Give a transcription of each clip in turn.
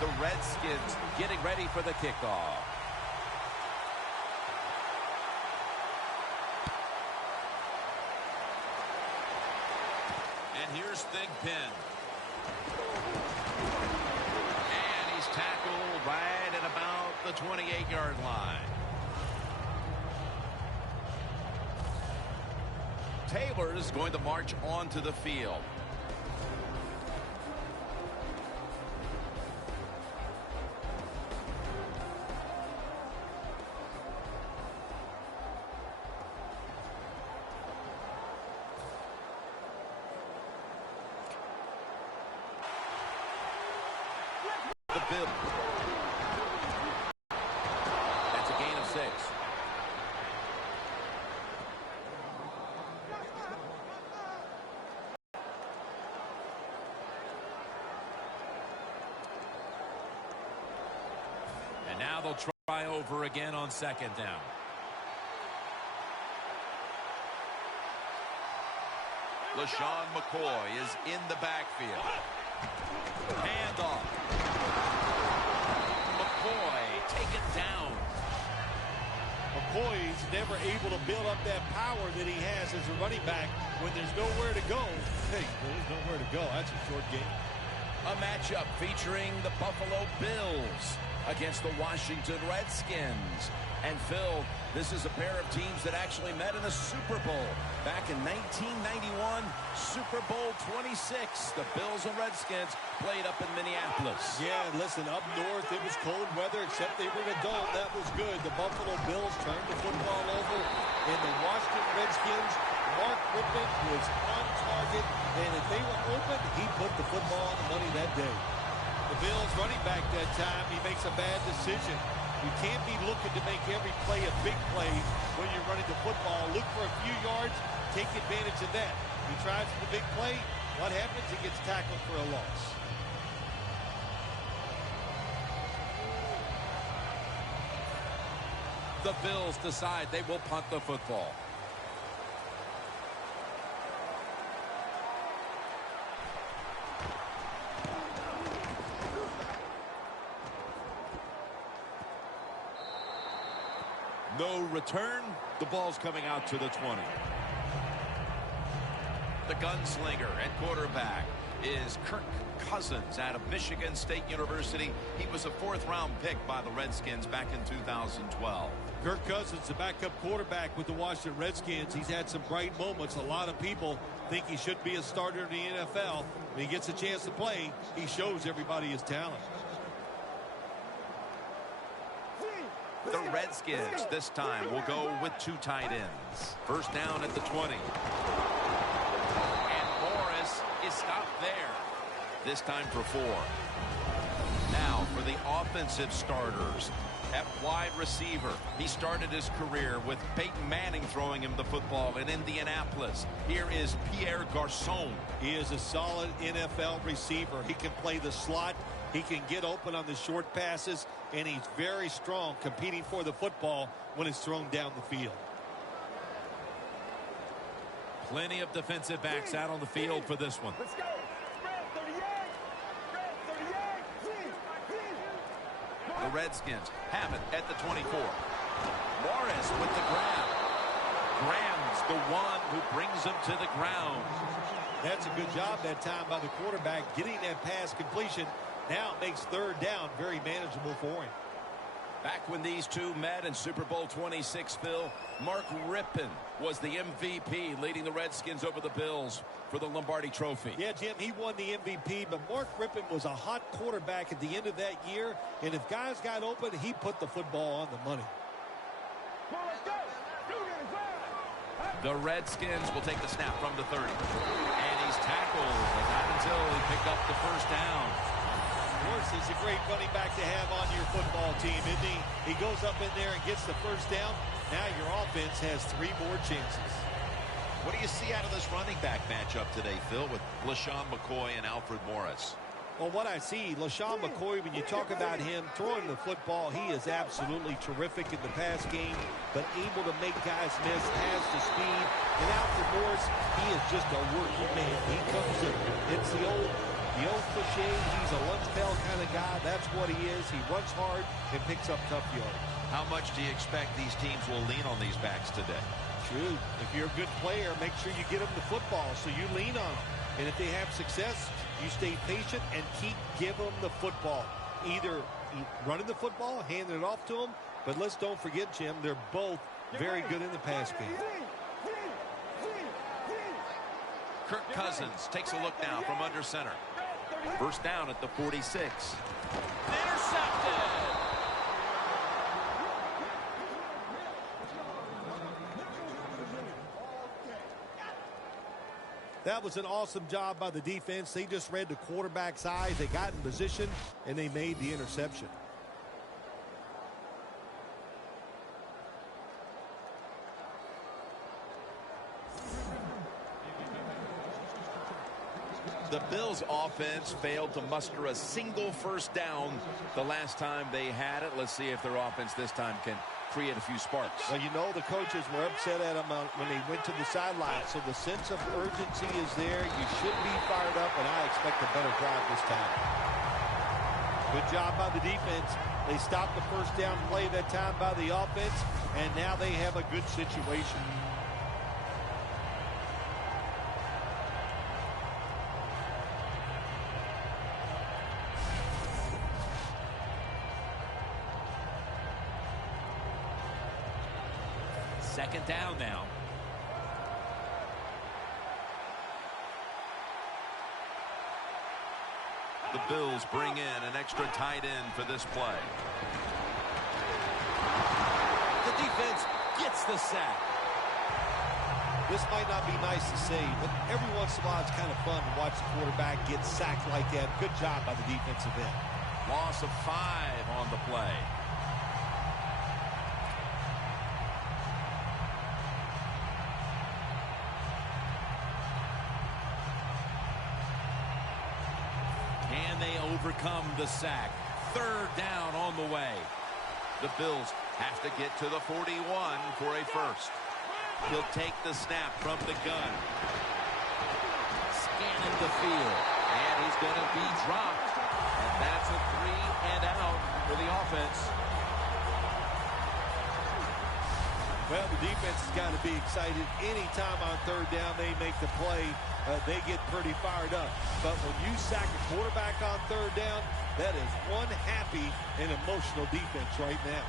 The Redskins getting ready for the kickoff. And here's Thigpen. And he's tackled right at about the 28-yard line. Taylor is going to march onto the field. The Bills. That's a gain of 6. And now they'll try over again on 2nd down. LaShawn McCoy is in the backfield. Handoff. McCoy taken down. McCoy is never able to build up that power that he has as a running back when there's nowhere to go. Hey, there's nowhere to go. That's a short game. A matchup featuring the Buffalo Bills against the Washington Redskins. And Phil, this is a pair of teams that actually met in the Super Bowl back in 1991, Super Bowl 26. The Bills and Redskins played up in Minneapolis. Yeah, listen, up north it was cold weather, except they were in a dome. That was good. The Buffalo Bills turned the football over, and the Washington Redskins, Mark Rippon was on target, and if they were open, he put the football on the money that day. The Bills running back that time, he makes a bad decision. You can't be looking to make every play a big play when you're running the football. Look for a few yards, take advantage of that. He tries for the big play. What happens? He gets tackled for a loss. The Bills decide they will punt the football. No return. The ball's coming out to the 20. The gunslinger and quarterback is Kirk Cousins out of Michigan State University. He was a 4th-round pick by the Redskins back in 2012. Kirk Cousins, the backup quarterback with the Washington Redskins. He's had some bright moments. A lot of people think he should be a starter in the NFL. When he gets a chance to play, he shows everybody his talent. The Redskins this time will go with 2 tight ends. First down at the 20. And Morris is stopped there. This time for 4. Now for the offensive starters. At wide receiver, he started his career with Peyton Manning throwing him the football in Indianapolis. Here is Pierre Garçon. He is a solid NFL receiver. He can play the slot. He can get open on the short passes, and he's very strong competing for the football when it's thrown down the field. Plenty of defensive backs out on the field for this one. Let's go. Spread 38. Spread 38. The Redskins have it at the 24. Morris with the grab. Graham's the one who brings him to the ground. That's a good job that time by the quarterback getting that pass completion. Now it makes 3rd down very manageable for him. Back when these two met in Super Bowl 26, Phil, Mark Rippon was the MVP, leading the Redskins over the Bills for the Lombardi Trophy. Yeah, Jim, he won the MVP, but Mark Rippon was a hot quarterback at the end of that year, and if guys got open, he put the football on the money. The Redskins will take the snap from the 30. And he's tackled, but not until he picked up the first down. Of course, he's a great running back to have on your football team, isn't he? He goes up in there and gets the first down. Now your offense has 3 more chances. What do you see out of this running back matchup today, Phil, with LaShawn McCoy and Alfred Morris? Well, what I see, LaShawn McCoy, when you talk about him throwing the football, he is absolutely terrific in the pass game, but able to make guys miss, has the speed. And Alfred Morris, he is just a working man. He comes in. It's the old cliche. He's a lunch pail kind of guy. That's what he is. He runs hard and picks up tough yards. How much do you expect these teams will lean on these backs today? True. If you're a good player, make sure you get them the football, so you lean on them. And if they have success, you stay patient and give them the football. Either running the football, handing it off to them, but don't forget, Jim, they're both very good in the pass game. Kirk Cousins takes a look now from under center. First down at the 46. Intercepted! That was an awesome job by the defense. They just read the quarterback's eyes. They got in position, and they made the interception. The Bills offense failed to muster a single first down the last time they had it. Let's see if their offense this time can create a few sparks. Well, you know the coaches were upset at them when they went to the sideline, so the sense of urgency is there. You should be fired up, and I expect a better drive this time. Good job by the defense. They stopped the first down play that time by the offense, and now they have a good situation. Second down now. The Bills bring in an extra tight end for this play. The defense gets the sack. This might not be nice to say, but every once in a while it's kind of fun to watch the quarterback get sacked like that. Good job by the defensive end. Loss of 5 on the play. Can they overcome the sack? Third down on the way. The Bills have to get to the 41 for a first. He'll take the snap from the gun. Scanning the field. And he's going to be dropped. And that's a 3-and-out for the offense. Well, the defense has got to be excited. Anytime on third down they make the play, they get pretty fired up. But when you sack a quarterback on third down, that is one happy and emotional defense right now.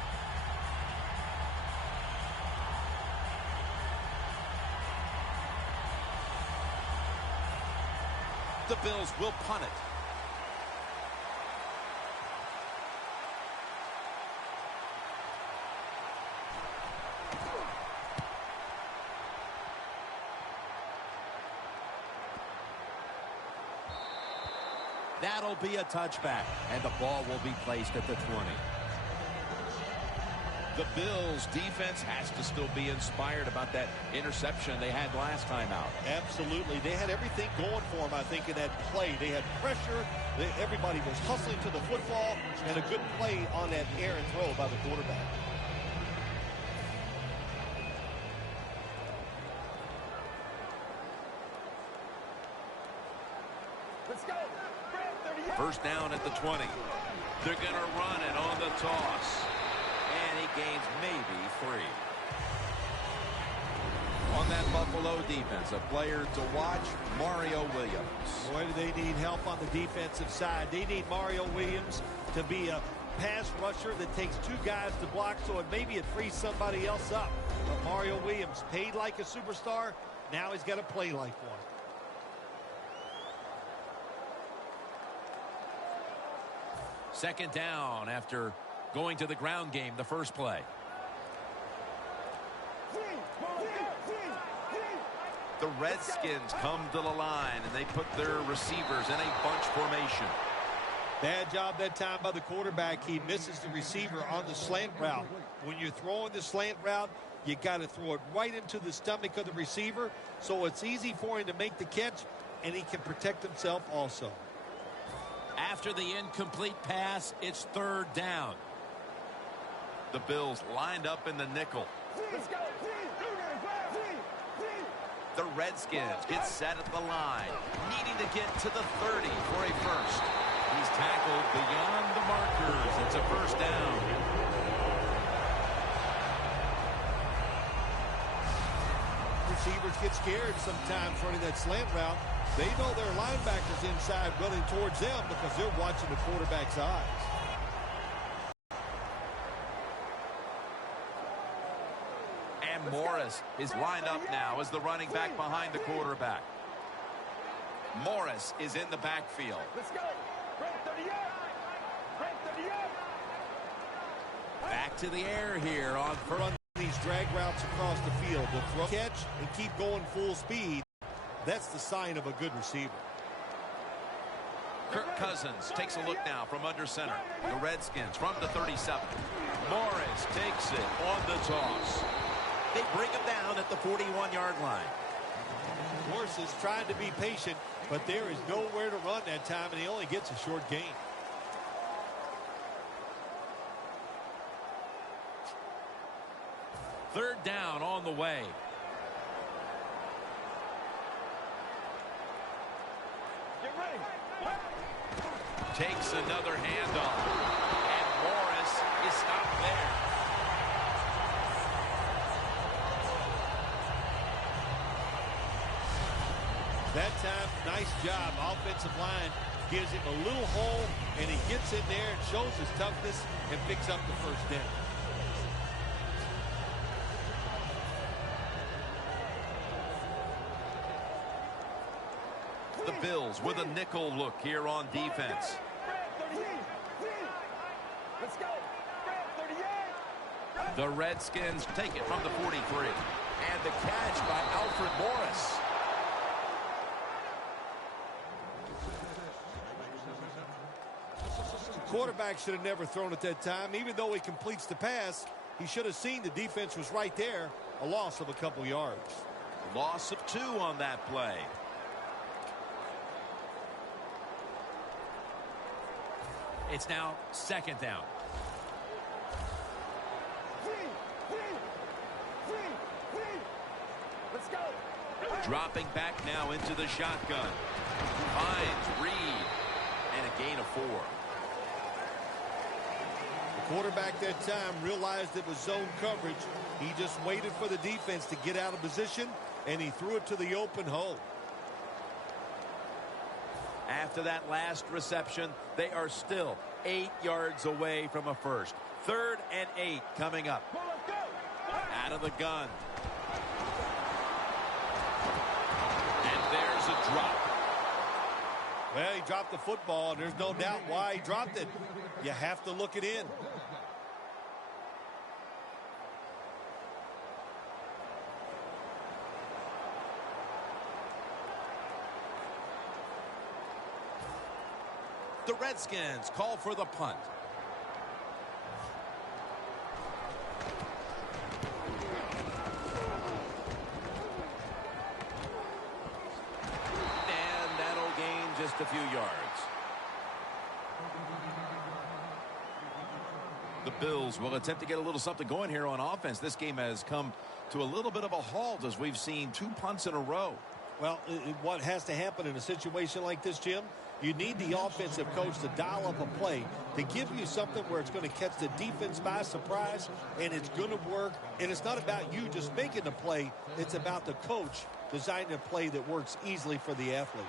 The Bills will punt it. That'll be a touchback, and the ball will be placed at the 20. The Bills defense has to still be inspired about that interception they had last time out. Absolutely. They had everything going for them, I think, in that play. They had pressure. Everybody was hustling to the football, and a good play on that errant throw by the quarterback. Let's go. First down at the 20. They're going to run it on the toss. And he gains maybe 3. On that Buffalo defense, a player to watch, Mario Williams. Boy, do they need help on the defensive side. They need Mario Williams to be a pass rusher that takes 2 guys to block, so maybe it frees somebody else up. But Mario Williams, paid like a superstar, now he's got to play like one. Second down after going to the ground game the first play. The Redskins come to the line, and they put their receivers in a bunch formation. Bad job that time by the quarterback. He misses the receiver on the slant route. When you're throwing the slant route, you got to throw it right into the stomach of the receiver, so it's easy for him to make the catch, and he can protect himself also. After the incomplete pass, it's third down. The Bills lined up in the nickel. The Redskins get set at the line, needing to get to the 30 for a first. receivers get scared sometimes running that slant route. They know their linebackers inside running towards them because they're watching the quarterback's eyes. And Morris is lined up now as the running back behind the quarterback. Morris is in the backfield. Let's go. Red 38. Red 38. Back to the air here on first. Run these drag routes across the field to throw, catch, and keep going full speed. That's the sign of a good receiver. Kirk Cousins takes a look now from under center. The Redskins from the 37. Morris takes it on the toss. They bring him down at the 41-yard line. Morris is trying to be patient, but there is nowhere to run that time, and he only gets a short gain. Third down on the way. Get ready. Takes another handoff. And Morris is stopped there. That time, nice job. Offensive line gives him a little hole, and he gets in there and shows his toughness and picks up the first down. The Bills with a nickel look here on defense. Let's go. Red 38. The Redskins take it from the 43. And the catch by Alfred Morris. The quarterback should have never thrown at that time. Even though he completes the pass, he should have seen the defense was right there. A loss of a couple yards. Loss of 2 on that play. It's now second down. Let's go. Dropping back now into the shotgun. Finds Reed. And a gain of 4. The quarterback that time realized it was zone coverage. He just waited for the defense to get out of position, and he threw it to the open hole. After that last reception, they are still 8 yards away from a first. 3rd and 8 coming up. Out of the gun. And there's a drop. Well, he dropped the football, and there's no doubt why he dropped it. You have to look it in. The Redskins call for the punt. And that'll gain just a few yards. The Bills will attempt to get a little something going here on offense. This game has come to a little bit of a halt as we've seen 2 punts in a row. Well, what has to happen in a situation like this, Jim? You need the offensive coach to dial up a play to give you something where it's going to catch the defense by surprise, and it's going to work. And it's not about you just making the play. It's about the coach designing a play that works easily for the athlete.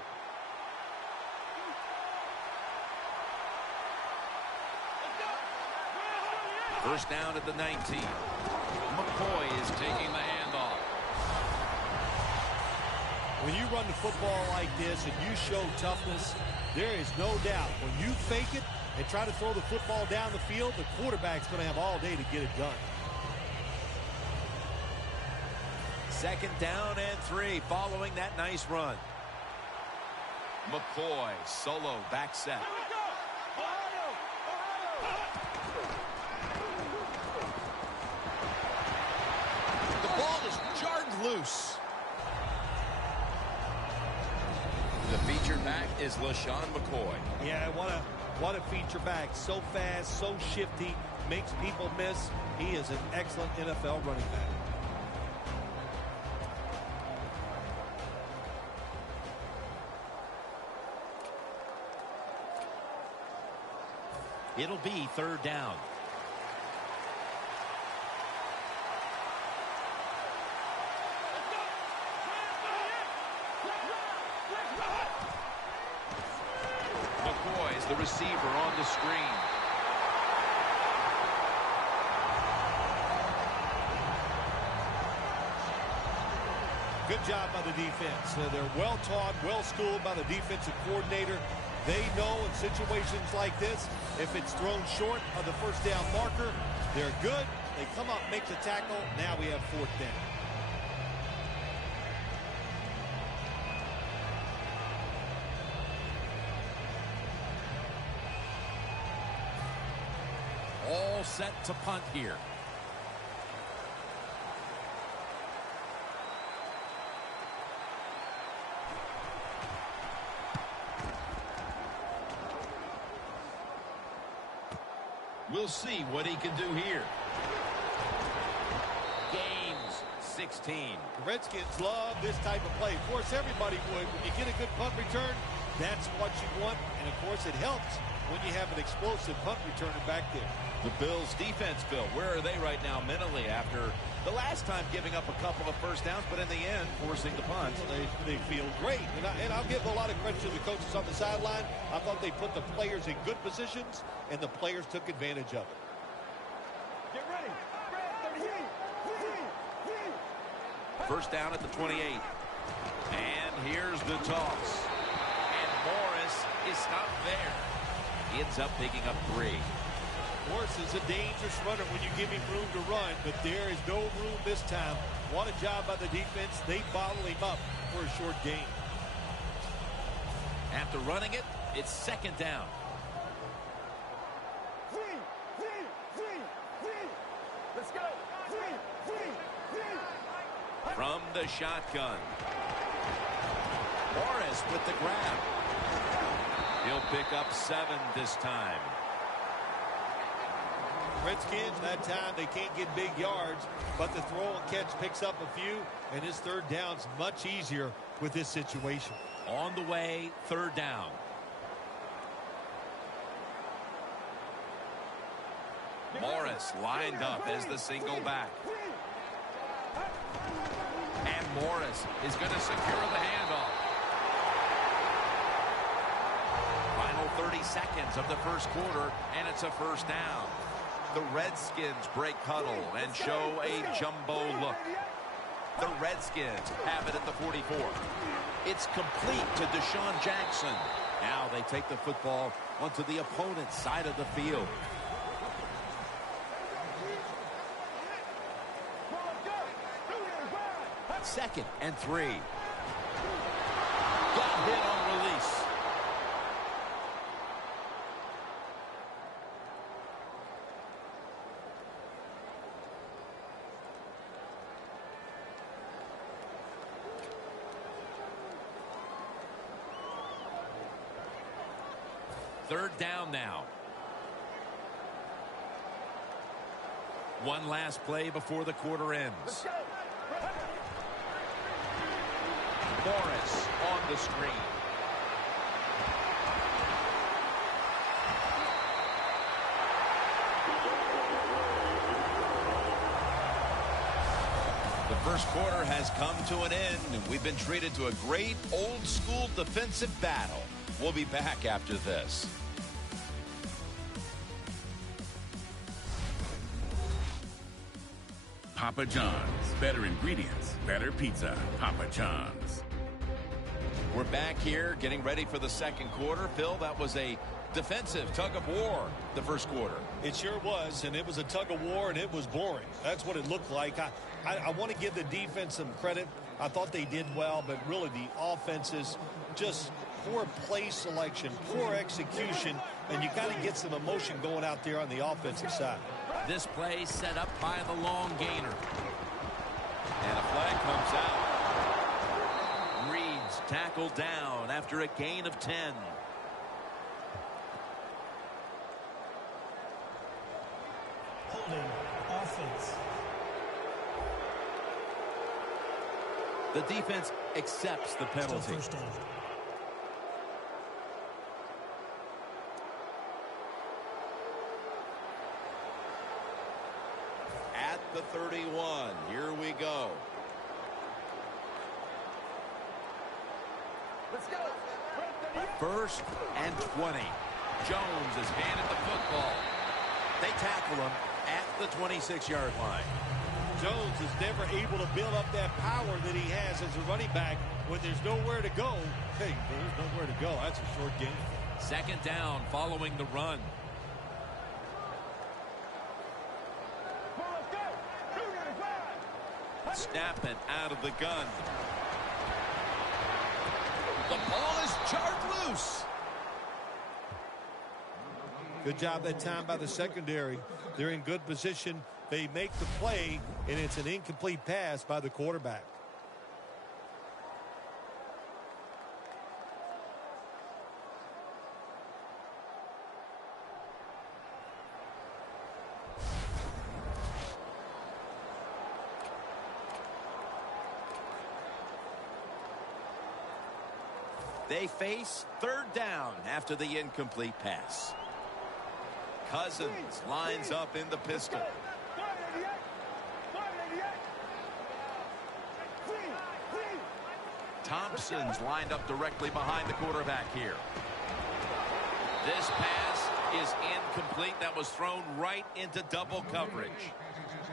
First down at the 19. McCoy is taking the handoff. When you run the football like this and you show toughness, there is no doubt when you fake it and try to throw the football down the field, the quarterback's going to have all day to get it done. 2nd down and 3 following that nice run. McCoy solo back set. The ball is jarred loose. The featured back is LaShawn McCoy. Yeah, what a feature back. So fast, so shifty, makes people miss. He is an excellent NFL running back. It'll be 3rd down. the receiver on the screen. Good job by the defense. They're well-taught, well-schooled by the defensive coordinator. They know in situations like this, if it's thrown short of the first down marker, they're good. They come up, make the tackle. Now we have fourth down. All set to punt here. We'll see what he can do here. Gains 16. The Redskins love this type of play. Of course, everybody would. When you get a good punt return, that's what you want. And, of course, it helps when you have an explosive punt returner back there. The Bills defense, Phil, where are they right now mentally after the last time giving up a couple of first downs, but in the end, forcing the punt? Well, they feel great. And I'll give a lot of credit to the coaches on the sideline. I thought they put the players in good positions, and the players took advantage of it. Get ready. First down at the 28. And here's the toss. And Morris is stopped there. He ends up picking up 3. Morris is a dangerous runner when you give him room to run, but there is no room this time. What a job by the defense. They bottle him up for a short gain. After running it, it's second down. Let's go. From the shotgun. Morris with the grab. He'll pick up 7 this time. Redskins, that time they can't get big yards, but the throw and catch picks up a few, and his third down's much easier with this situation. On the way, third down. Morris lined up as the single back. And Morris is going to secure the handoff. Final 30 seconds of the first quarter, and it's a first down. The Redskins break huddle and show a jumbo look. The Redskins have it at the 44. It's complete to Deshaun Jackson. Now they take the football onto the opponent's side of the field. Second and 3. Got hit on release. Third down now. One last play before the quarter ends. Morris on the screen. The first quarter has come to an end, and we've been treated to a great old-school defensive battle. We'll be back after this. Papa John's. Better ingredients, better pizza. Papa John's. We're back here getting ready for the second quarter. Phil, that was a defensive tug of war the first quarter. It sure was, and it was a tug of war, and it was boring. That's what it looked like. I want to give the defense some credit. I thought they did well, but really the offense is just poor play selection, poor execution, and you got to get some emotion going out there on the offensive side. This play set up by the long gainer. And a flag comes out. Reed's tackled down after a gain of 10. Holding offense. The defense accepts the penalty. Still first down. At the 31. Here we go. Let's go. First and 20. Jones is handed the football. They tackle him at the 26-yard line. Jones is never able to build up that power that he has as a running back when there's nowhere to go. Hey, there's nowhere to go. That's a short game. Second down following the run. Snapping out of the gun. The ball is jarred loose. Good job that time by the secondary. They're in good position. They make the play, and it's an incomplete pass by the quarterback. They face third down after the incomplete pass. Cousins lines up in the pistol. Thompson's lined up directly behind the quarterback here. This pass is incomplete. That was thrown right into double coverage.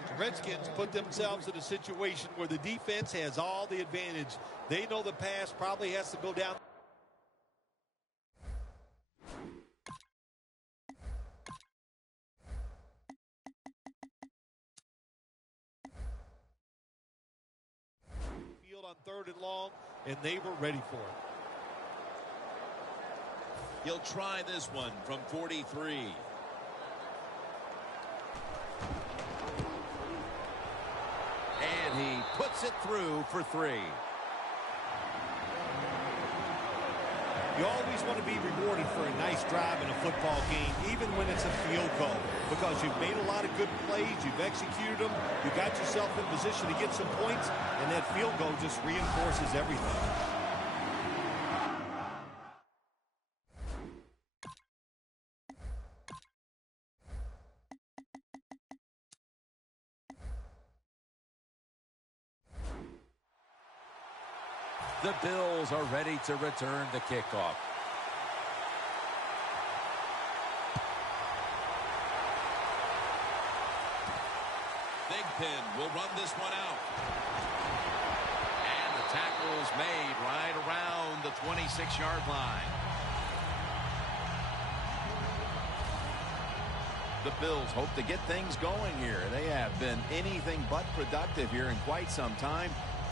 The Redskins put themselves in a situation where the defense has all the advantage. They know the pass probably has to go down. On third and long, and they were ready for it. He'll try this one from 43. And he puts it through for 3. You always want to be rewarded for a nice drive in a football game, even when it's a field goal, because you've made a lot of good plays, you've executed them, you got yourself in position to get some points, and that field goal just reinforces everything. The Bills are ready to return the kickoff. Thigpen will run this one out. And the tackle is made right around the 26-yard line. The Bills hope to get things going here. They have been anything but productive here in quite some time.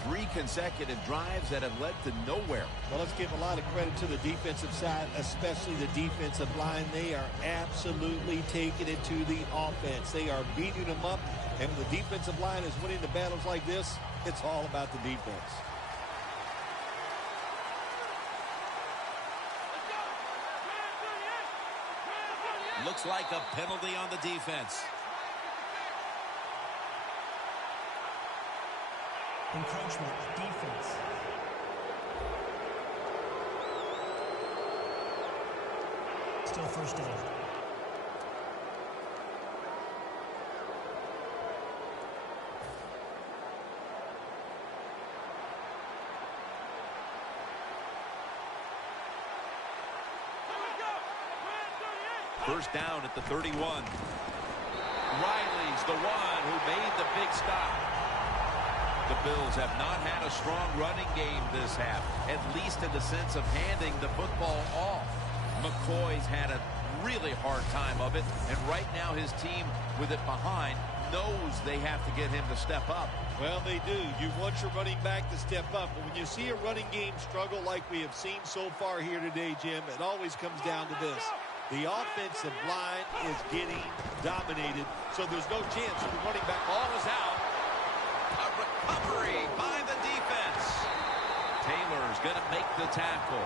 3 consecutive drives that have led to nowhere. Well, let's give a lot of credit to the defensive side, especially the defensive line. They are absolutely taking it to the offense. They are beating them up, and when the defensive line is winning the battles like this, it's all about the defense. Looks like a penalty on the defense. Encroachment, defense. Still first down. First down at the 31. Riley's the one who made the big stop. The Bills have not had a strong running game this half, at least in the sense of handing the football off. McCoy's had a really hard time of it, and right now his team, with it behind, knows they have to get him to step up. Well, they do. You want your running back to step up, but when you see a running game struggle like we have seen so far here today, Jim, it always comes down to this. The offensive line is getting dominated, so there's no chance for the running back. Ball is out. A recovery by the defense. Taylor's going to make the tackle.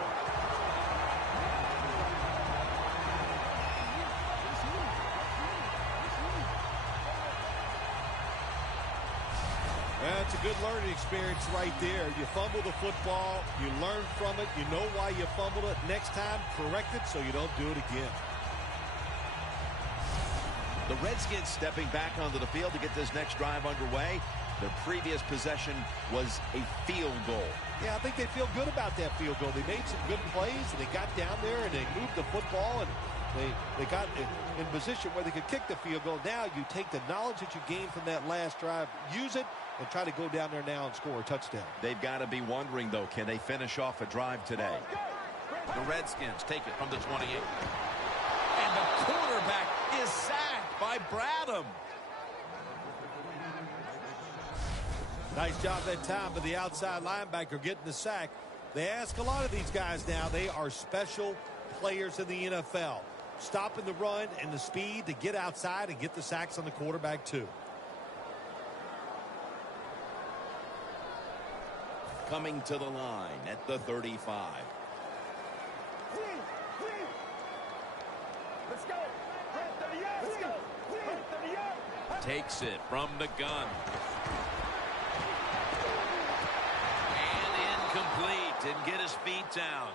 That's a good learning experience right there. You fumble the football, you learn from it, you know why you fumbled it. Next time, correct it so you don't do it again. The Redskins stepping back onto the field to get this next drive underway. Their previous possession was a field goal. Yeah, I think they feel good about that field goal. They made some good plays, and they got down there, and they moved the football, and They got in position where they could kick the field goal. Now you take the knowledge that you gained from that last drive, use it, and try to go down there now and score a touchdown. They've got to be wondering, though, can they finish off a drive today? The Redskins take it from the 28. And the quarterback is sacked by Bradham. Nice job that time by the outside linebacker getting the sack. They ask a lot of these guys now. They are special players in the NFL. Stopping the run and the speed to get outside and get the sacks on the quarterback too. Coming to the line at the 35. Let's go. Let's go. Takes it from the gun. And incomplete. Didn't get his feet down.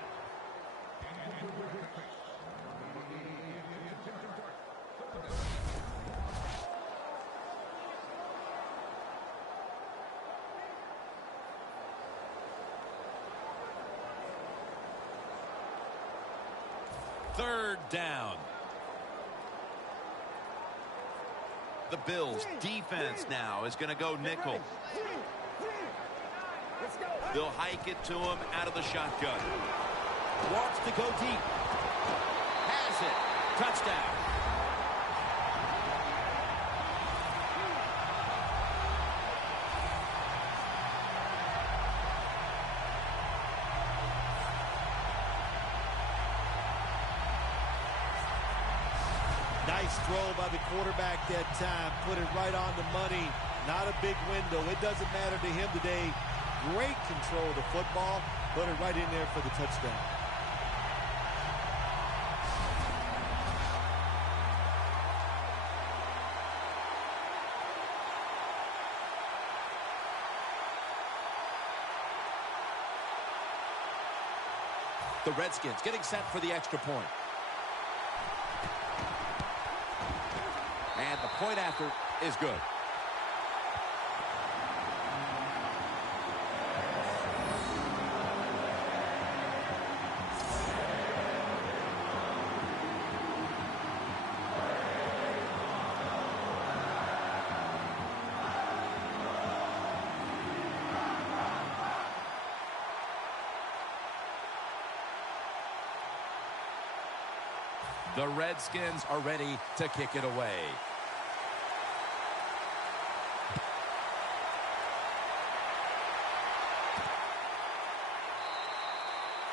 Third down. The Bills defense now is going to go nickel. They'll hike it to him out of the shotgun. Wants to go deep. Has it. Touchdown. Nice throw by the quarterback that time. Put it right on the money. Not a big window. It doesn't matter to him today. Great control of the football. Put it right in there for the touchdown. The Redskins getting set for the extra point. And the point after is good. The Redskins are ready to kick it away.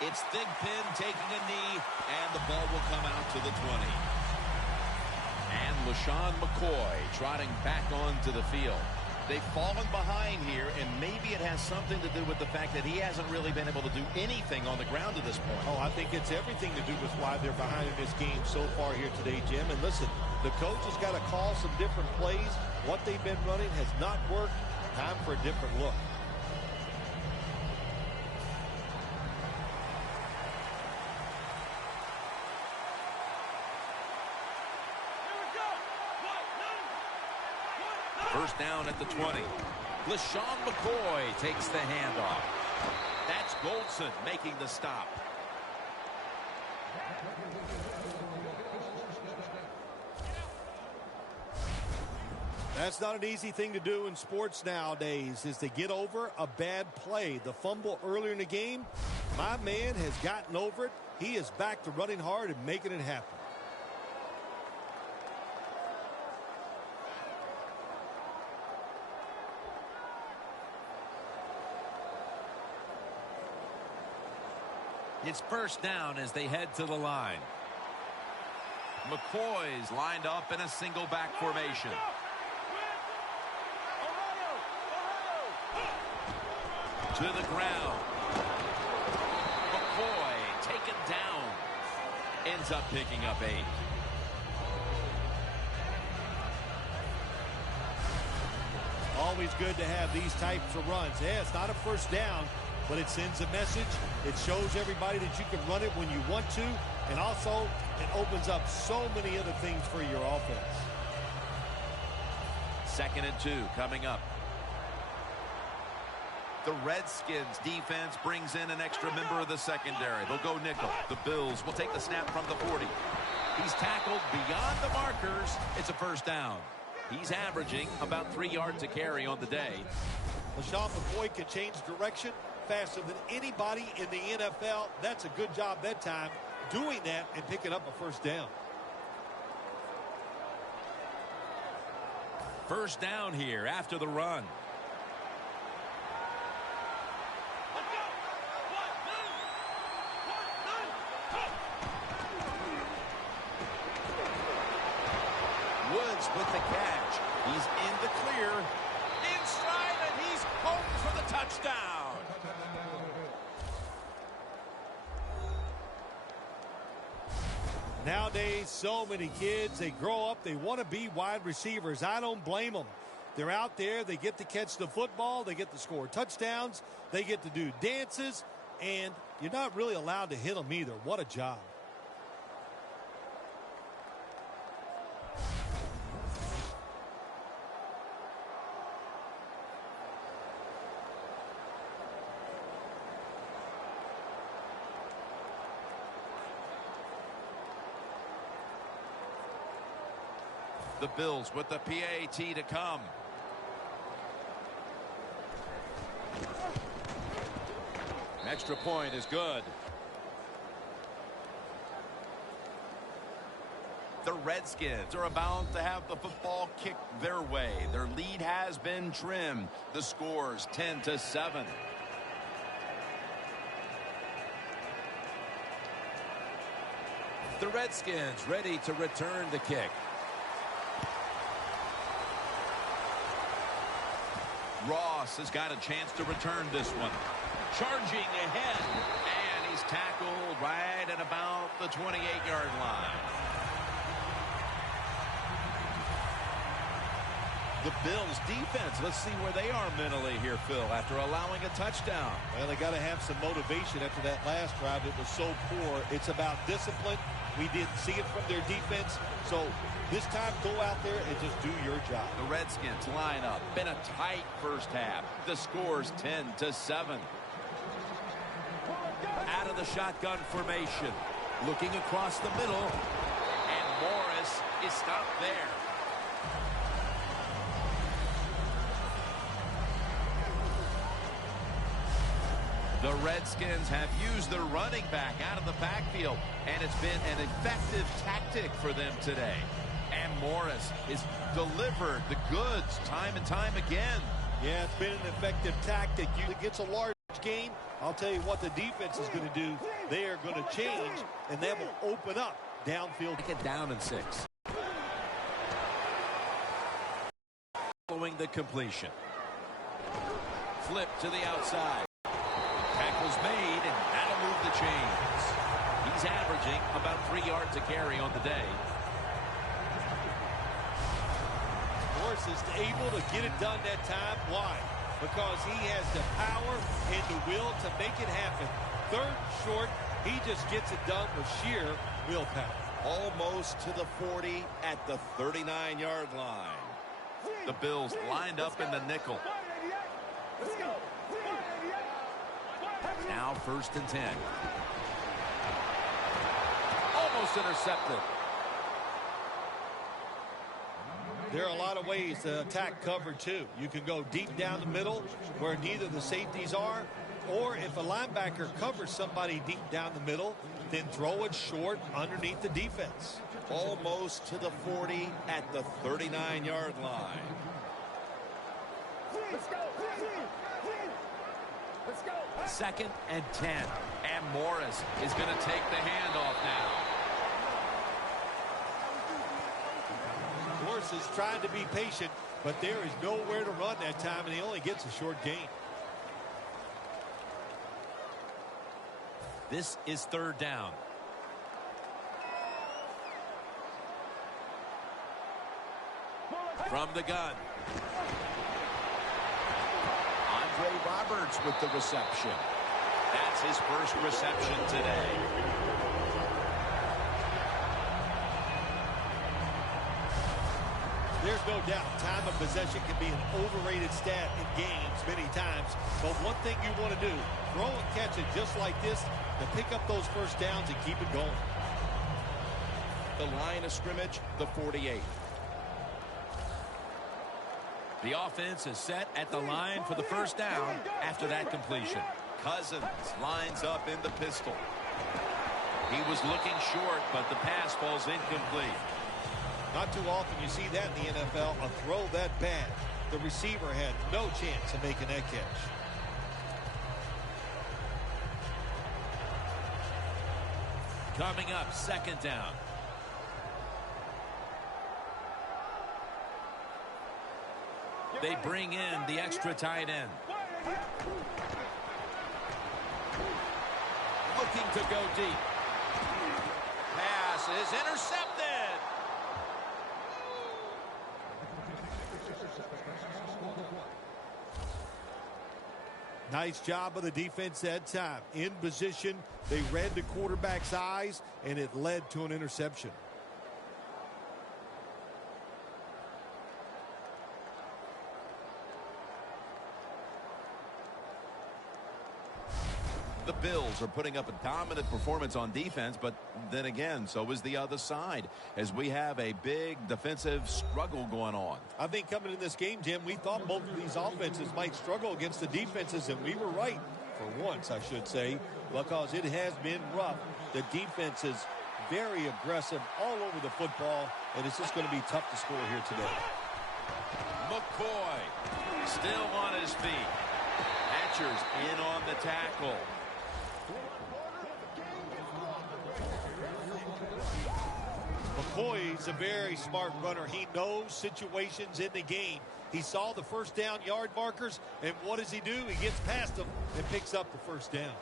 It's Thigpen taking a knee, and the ball will come out to the 20. And LaShawn McCoy trotting back onto the field. They've fallen behind here, and maybe it has something to do with the fact that he hasn't really been able to do anything on the ground at this point. Oh, I think it's everything to do with why they're behind in this game so far here today, Jim. And listen, the coach has got to call some different plays. What they've been running has not worked. Time for a different look. First down at the 20. LaShawn McCoy takes the handoff. That's Goldson making the stop. That's not an easy thing to do in sports nowadays, is to get over a bad play. The fumble earlier in the game, my man has gotten over it. He is back to running hard and making it happen. It's first down as they head to the line. McCoy's lined up in a single back formation. To the ground. McCoy taken down. Ends up picking up 8. Always good to have these types of runs. Yeah, it's not a first down, but it sends a message. It shows everybody that you can run it when you want to, and also it opens up so many other things for your offense. 2nd and 2 coming up. The Redskins defense brings in an extra member of the secondary. They'll go nickel. The Bills will take the snap from the 40. He's tackled beyond the markers. It's a first down. He's averaging about 3 yards a carry on the day. LaShawn McCoy can change direction faster than anybody in the NFL. That's a good job that time doing that and picking up a first down. First down here after the run. Woods with the catch. He's in the clear. In stride, and he's home for the touchdown. Nowadays, so many kids, they grow up, they want to be wide receivers. I don't blame them. They're out there, they get to catch the football, they get to score touchdowns, they get to do dances, and you're not really allowed to hit them either. What a job. The Bills with the PAT to come. Extra point is good. The Redskins are about to have the football kicked their way. Their lead has been trimmed. The score's 10-7. The Redskins ready to return the kick. Ross has got a chance to return this one. Charging ahead, and he's tackled right at about the 28-yard line. The Bills defense, let's see where they are mentally here, Phil, after allowing a touchdown. Well, they got to have some motivation after that last drive. It was so poor. It's about discipline. We didn't see it from their defense. So this time, go out there and just do your job. The Redskins line up. Been a tight first half. The score's 10-7. Out of the shotgun formation. Looking across the middle. And Morris is stopped there. The Redskins have used their running back out of the backfield, and it's been an effective tactic for them today. And Morris has delivered the goods time and time again. Yeah, it's been an effective tactic. You gets a large gain. I'll tell you what the defense is going to do. They are going to change, and that will open up downfield. Take it down in 6. Following the completion. Flip to the outside. Tackle's made, and that'll move the chains. He's averaging about 3 yards a carry on the day. Morris is able to get it done that time. Why? Because he has the power and the will to make it happen. Third and short, he just gets it done with sheer willpower. Almost to the 40 at the 39-yard line. The Bills lined up in the nickel. Let's go. Now 1st and 10. Almost intercepted. There are a lot of ways to attack cover two. You can go deep down the middle where neither the safeties are, or if a linebacker covers somebody deep down the middle, then throw it short underneath the defense. Almost to the 40 at the 39-yard line. Let's go. Let's go. 2nd and 10. And Morris is going to take the handoff now. Morris is trying to be patient, but there is nowhere to run that time, and he only gets a short gain. This is 3rd down. From the gun. Andre Roberts with the reception. That's his first reception today. There's no doubt time of possession can be an overrated stat in games many times. But one thing you want to do, throw and catch it just like this to pick up those first downs and keep it going. The line of scrimmage, the 48. The offense is set at the line for the first down after that completion. Cousins lines up in the pistol. He was looking short, but the pass falls incomplete. Not too often you see that in the NFL, a throw that bad. The receiver had no chance of making that catch. Coming up, second down. They bring in the extra tight end. Looking to go deep. Pass is intercepted. Nice job of the defense that time. In position, they read the quarterback's eyes, and it led to an interception. The Bills are putting up a dominant performance on defense, but then again, so is the other side, as we have a big defensive struggle going on. I think coming in this game, Jim, we thought both of these offenses might struggle against the defenses, and we were right, for once, I should say, because it has been rough. The defense is very aggressive all over the football, and it's just going to be tough to score here today. McCoy still on his feet. Hatcher's in on the tackle. McCoy's a very smart runner. He knows situations in the game. He saw the first down yard markers, and what does he do? He gets past them and picks up the first down.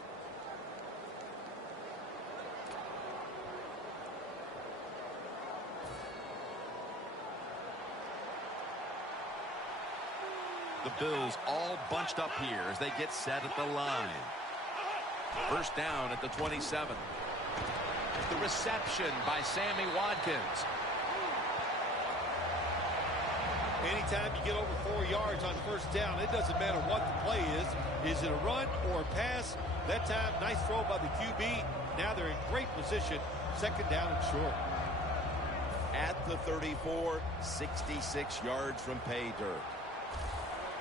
The Bills all bunched up here as they get set at the line. First down at the 27. The reception by Sammy Watkins. Anytime you get over 4 yards on first down, it doesn't matter what the play is. Is it a run or a pass? That time, nice throw by the QB. Now they're in great position. Second down and short. At the 34, 66 yards from pay dirt.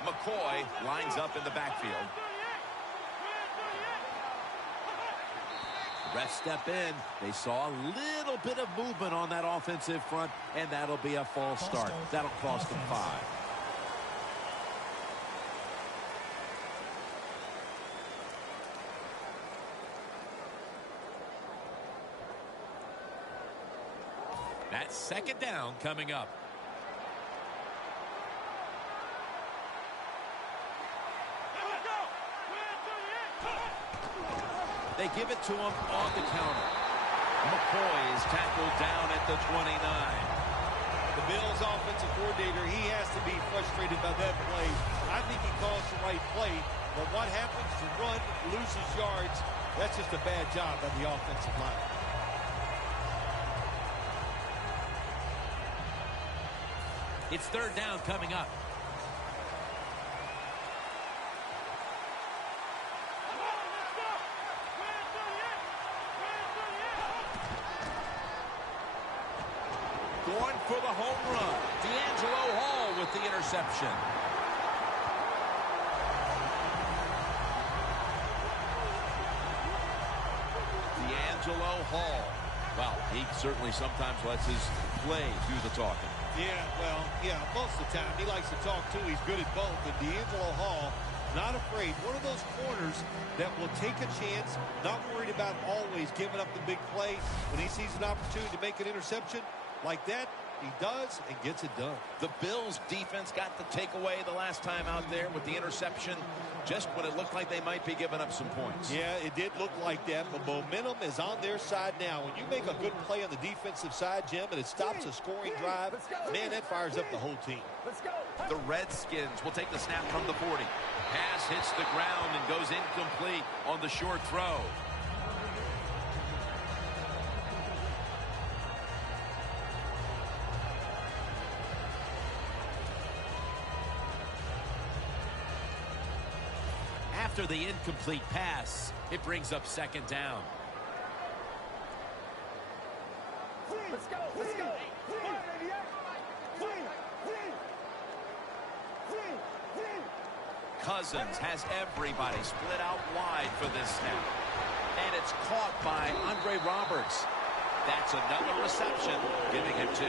McCoy lines up in the backfield. Refs step in. They saw a little bit of movement on that offensive front, and that'll be a false start. That'll cost them 5. That's second down coming up. They give it to him on the counter. McCoy is tackled down at the 29. The Bills offensive coordinator, he has to be frustrated by that play. I think he calls the right play, but what happens to run, loses yards, that's just a bad job by the offensive line. It's third down coming up. Going for the home run. D'Angelo Hall with the interception. D'Angelo Hall. Well, he certainly sometimes lets his play do the talking. Yeah, well, yeah, most of the time he likes to talk too. He's good at both. And D'Angelo Hall, not afraid. One of those corners that will take a chance, not worried about always giving up the big play. When he sees an opportunity to make an interception like that, he does and gets it done. The Bills defense got the takeaway the last time out there with the interception, just when it looked like they might be giving up some points. Yeah, it did look like that, but momentum is on their side now. When you make a good play on the defensive side, Jim, and it stops a scoring drive, man, that fires up the whole team. The Redskins will take the snap from the 40. Pass hits the ground and goes incomplete on the short throw. After the incomplete pass, it brings up second down. Let's go. Let's go. Cousins has everybody split out wide for this snap. And it's caught by Andre Roberts. That's another reception, giving him 2.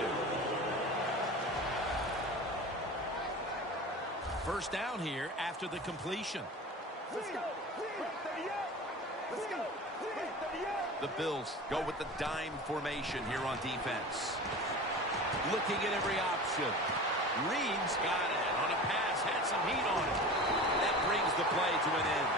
First down here after the completion. Let's go. Let's go. The Bills go with the dime formation here on defense. Looking at every option. Reed's got it on a pass, had some heat on it. That brings the play to an end.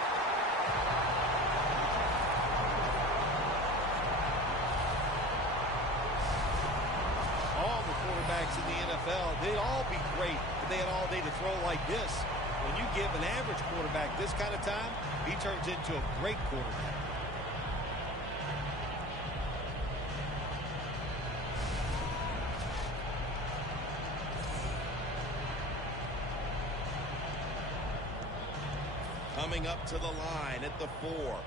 All the quarterbacks in the NFL, they'd all be great if they had all day to throw like this. When you give an average quarterback this kind of time, he turns into a great quarterback. Coming up to the line at the 4.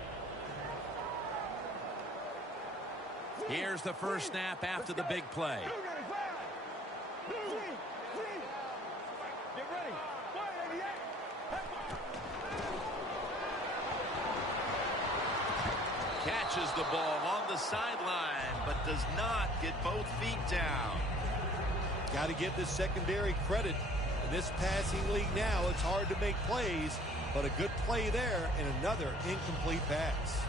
Here's the first snap after the big play. Get ready. Catches the ball on the sideline, but does not get both feet down. Got to give this secondary credit. In this passing league now, it's hard to make plays, but a good play there and another incomplete pass.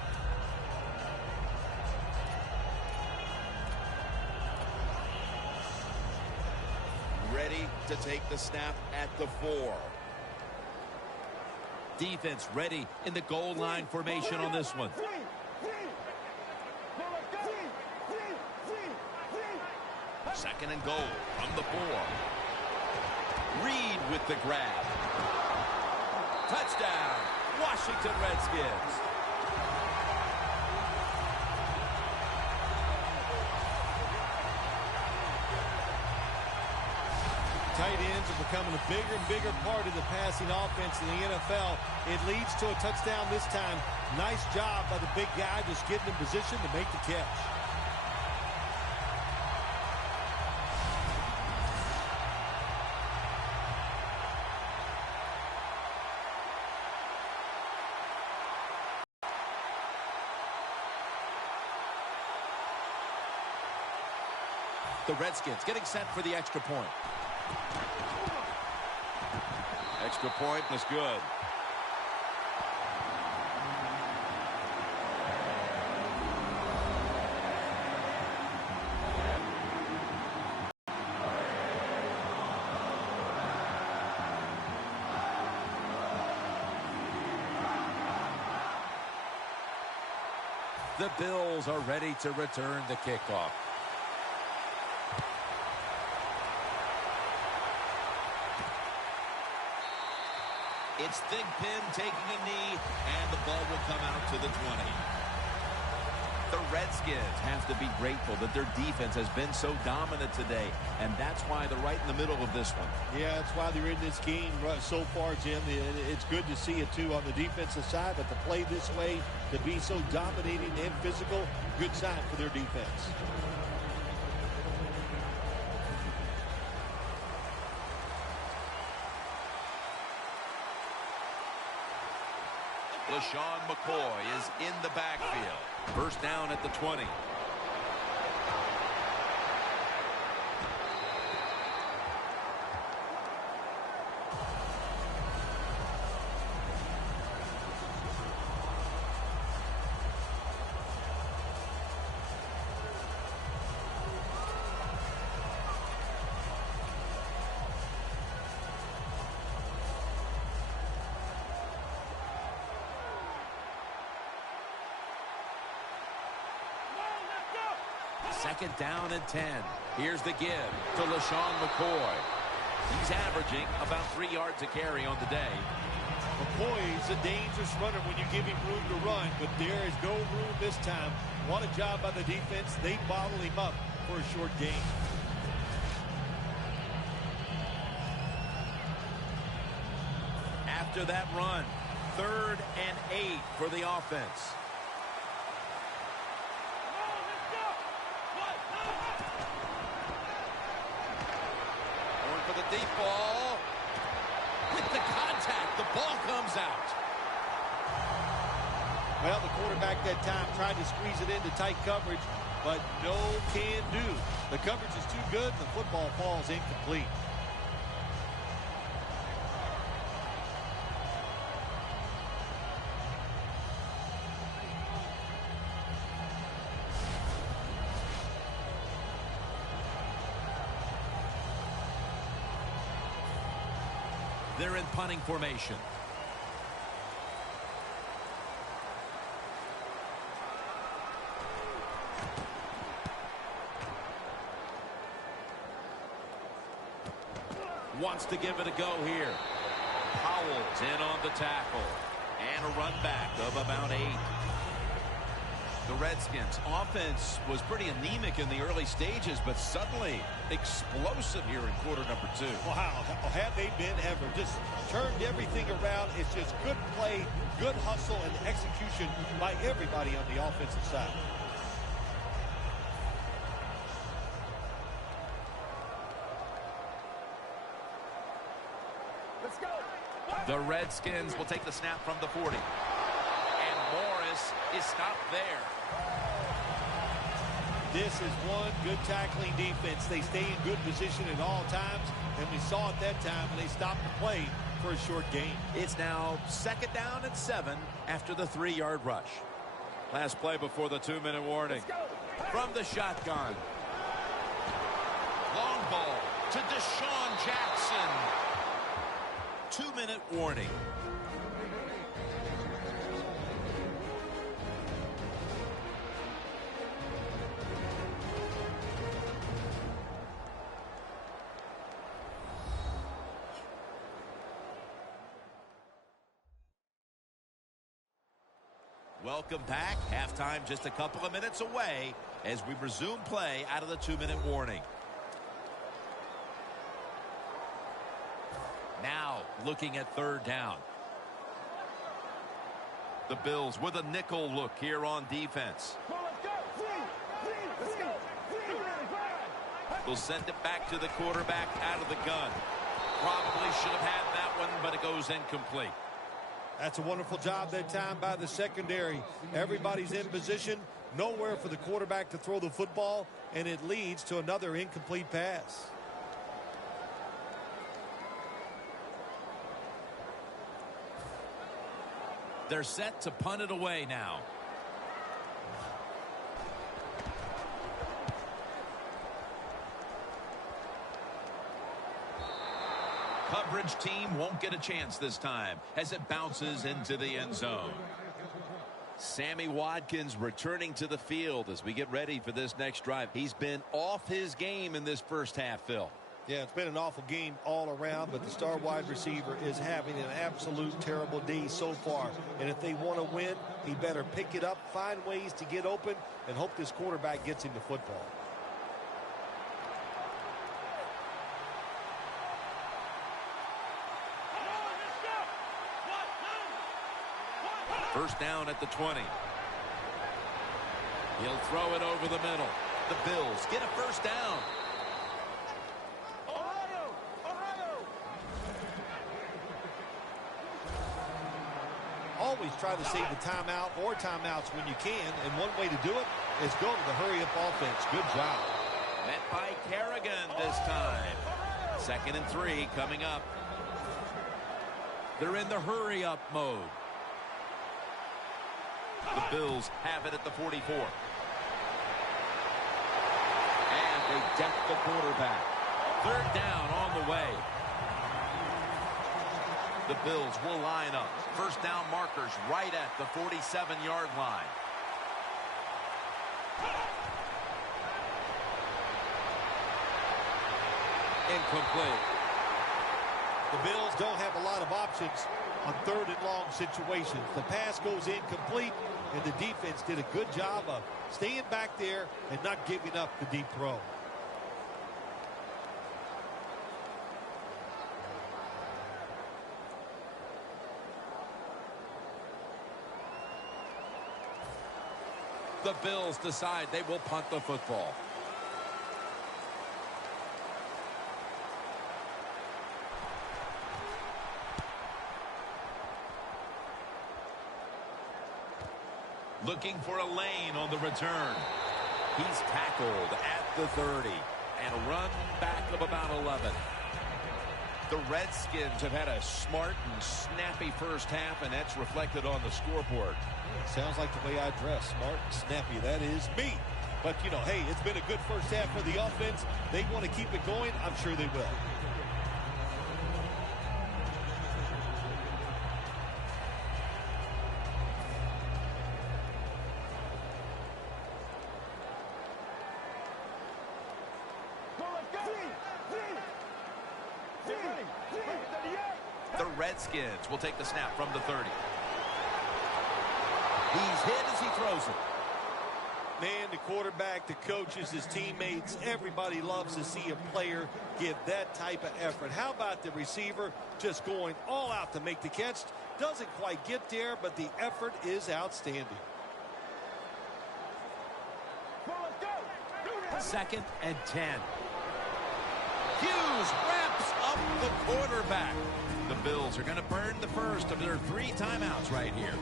Ready to take the snap at the 4. Defense ready in the goal line formation on this one. Second and goal from the 4. Reed with the grab. Touchdown, Washington Redskins. Tight ends are becoming a bigger and bigger part of the passing offense in the NFL. It leads to a touchdown this time. Nice job by the big guy just getting in position to make the catch. The Redskins getting set for the extra point. Extra point is good. The Bills are ready to return the kickoff. It's Thigpen taking a knee, and the ball will come out to the 20. The Redskins have to be grateful that their defense has been so dominant today, and that's why they're right in the middle of this one. Yeah, that's why they're in this game so far, Jim. It's good to see it, too, on the defensive side, but to play this way, to be so dominating and physical, good sign for their defense. LaShawn McCoy is in the backfield. First down at the 20. Second down and 10. Here's the give to LaShawn McCoy. He's averaging about 3 yards a carry on the day. McCoy's a dangerous runner when you give him room to run, but there is no room this time. What a job by the defense. They bottle him up for a short gain. After that run, 3rd and 8 for the offense. deep ball. With the contact, the ball comes out. Well, the quarterback that time tried to squeeze it into tight coverage, but no can do. The coverage is too good, and the football falls incomplete. They're in punting formation. Wants to give it a go here. Powell's in on the tackle. And a run back of about 8. The Redskins' offense was pretty anemic in the early stages, but suddenly explosive here in quarter number 2. Wow, have they been ever. Just turned everything around. It's just good play, good hustle, and execution by everybody on the offensive side. Let's go. The Redskins will take the snap from the 40. And Morris is stopped there. This is one good tackling defense. They stay in good position at all times, and we saw it that time when they stopped the play for a short gain. It's now 2nd down and 7 after the 3-yard rush. Last play before the 2-minute warning. From the shotgun. Long ball to Deshaun Jackson. 2-minute warning. Welcome back. Halftime just a couple of minutes away as we resume play out of the 2-minute warning. Now looking at 3rd down. The Bills with a nickel look here on defense. They'll send it back to the quarterback out of the gun. Probably should have had that one, but it goes incomplete. That's a wonderful job that time by the secondary. Everybody's in position, nowhere for the quarterback to throw the football, and it leads to another incomplete pass. They're set to punt it away now. Coverage team won't get a chance this time as it bounces into the end zone. Sammy Watkins returning to the field as we get ready for this next drive. He's been off his game in this first half, Phil. Yeah, it's been an awful game all around, but the star wide receiver is having an absolute terrible day so far. And if they want to win, he better pick it up, find ways to get open, and hope this quarterback gets him the football. First down at the 20. He'll throw it over the middle. The Bills get a first down. Always try to save the timeout or timeouts when you can, and one way to do it is go to the hurry-up offense. Good job. Met by Kerrigan this time. 2nd and 3 coming up. They're in the hurry-up mode. The Bills have it at the 44. And they deck the quarterback. 3rd down on the way. The Bills will line up. First down markers right at the 47-yard line. Incomplete. The Bills don't have a lot of options on 3rd and long situations. The pass goes incomplete, and the defense did a good job of staying back there and not giving up the deep throw. The Bills decide they will punt the football. looking for a lane on the return. He's tackled at the 30 and a run back of about 11. The Redskins have had a smart and snappy first half, and that's reflected on the scoreboard. Sounds like the way I dress, smart and snappy. That is me. But, you know, hey, it's been a good first half for the offense. They want to keep it going. I'm sure they will. The Redskins will take the snap from the 30. He's hit as he throws it. Man, the quarterback, the coaches, his teammates, everybody loves to see a player give that type of effort. How about the receiver just going all out to make the catch? Doesn't quite get there, but the effort is outstanding. 2nd and 10. Hughes wraps up the quarterback. The Bills are going to burn the first of their 3 timeouts right here.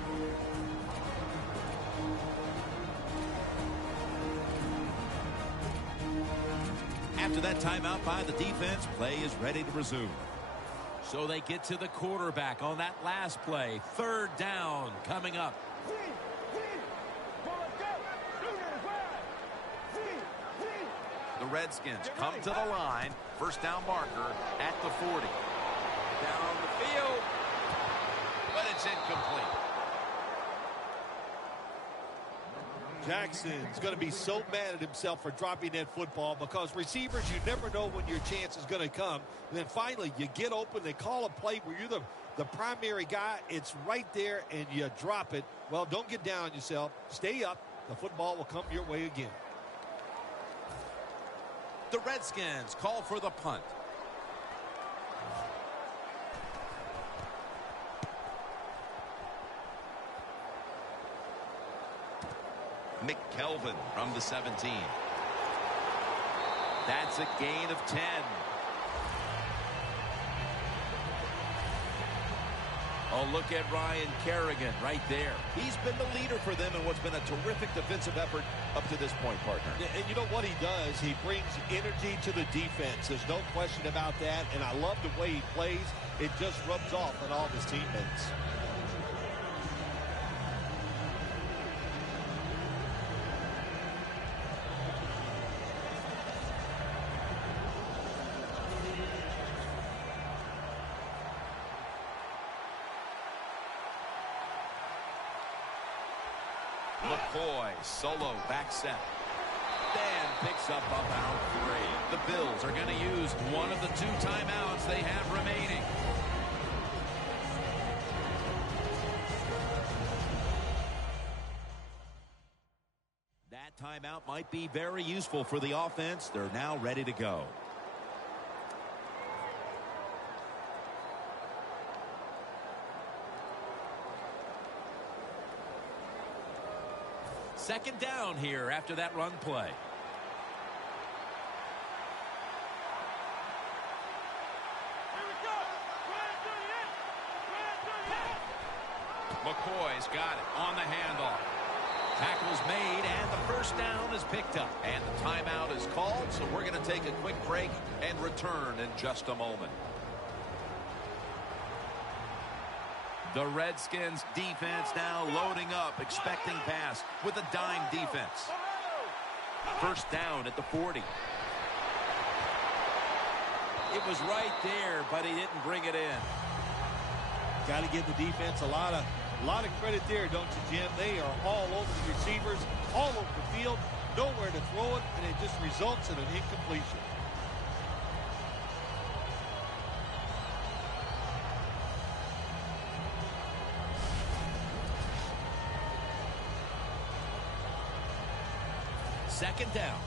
After that timeout by the defense, play is ready to resume. So they get to the quarterback on that last play. 3rd down coming up. The Redskins come to the line. 1st down marker at the 40. Down the field, but it's incomplete. Jackson's going to be so mad at himself for dropping that football, because receivers, you never know when your chance is going to come. And then finally, you get open, they call a play where you're the primary guy. It's right there, and you drop it. Well, don't get down on yourself. Stay up. The football will come your way again. The Redskins call for the punt. McKelvin from the 17. That's a gain of 10. Oh, look at Ryan Kerrigan right there. He's been the leader for them in what's been a terrific defensive effort up to this point, partner. And you know what he does? He brings energy to the defense. There's no question about that. And I love the way he plays. It just rubs off on all of his teammates. McCoy, solo back set. Dan picks up about 3. The Bills are going to use one of the 2 timeouts they have remaining. That timeout might be very useful for the offense. They're now ready to go. Second down here after that run play. McCoy's got it on the handoff. Tackle's made, and the 1st down is picked up. And the timeout is called, so we're going to take a quick break and return in just a moment. The Redskins defense now loading up, expecting pass with a dime defense. 1st down at the 40. It was right there, but he didn't bring it in. Got to give the defense a lot of credit there, don't you, Jim? They are all over the receivers, all over the field, nowhere to throw it, and it just results in an incompletion. Second down.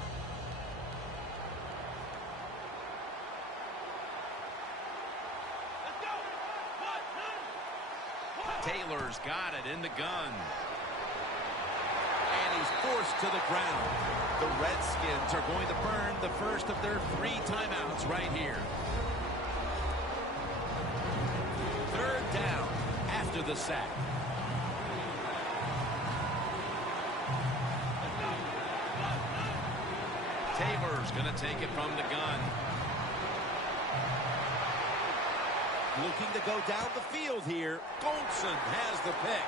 Taylor's got it in the gun. And he's forced to the ground. The Redskins are going to burn the first of their 3 timeouts right here. 3rd down after the sack. Taylor's going to take it from the gun. Looking to go down the field here. Golson has the pick.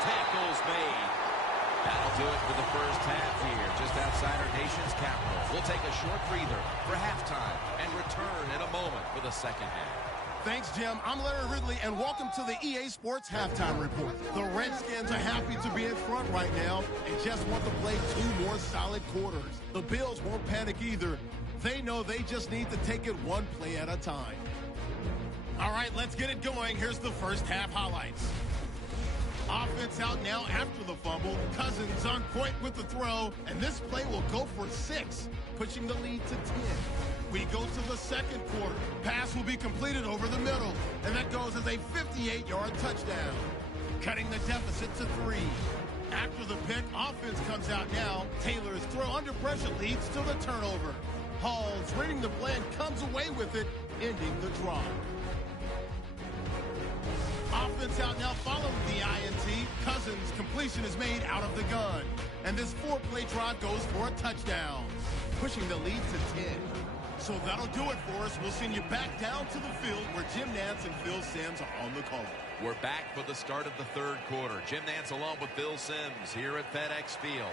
Tackles made. That'll do it for the first half here, just outside our nation's capital. We'll take a short breather for halftime and return in a moment for the second half. Thanks, Jim. I'm Larry Ridley, and welcome to the EA Sports Halftime Report. The Redskins are happy to be in front right now and just want to play 2 more solid quarters. The Bills won't panic either. They know they just need to take it 1 play at a time. All right, let's get it going. Here's the first half highlights. Offense out now after the fumble. Cousins on point with the throw, and this play will go for 6, pushing the lead to 10. We go to the second quarter. Pass will be completed over the middle, and that goes as a 58-yard touchdown, cutting the deficit to 3. After the pick, offense comes out now. Taylor's throw under pressure leads to the turnover. Hall's reading the play and comes away with it, ending the drive. Offense out now following the INT. Cousins' completion is made out of the gun. And this 4-play drive goes for a touchdown, pushing the lead to 10. So that'll do it for us. We'll send you back down to the field where Jim Nantz and Phil Simms are on the call. We're back for the start of the third quarter. Jim Nantz along with Phil Simms here at FedEx Field.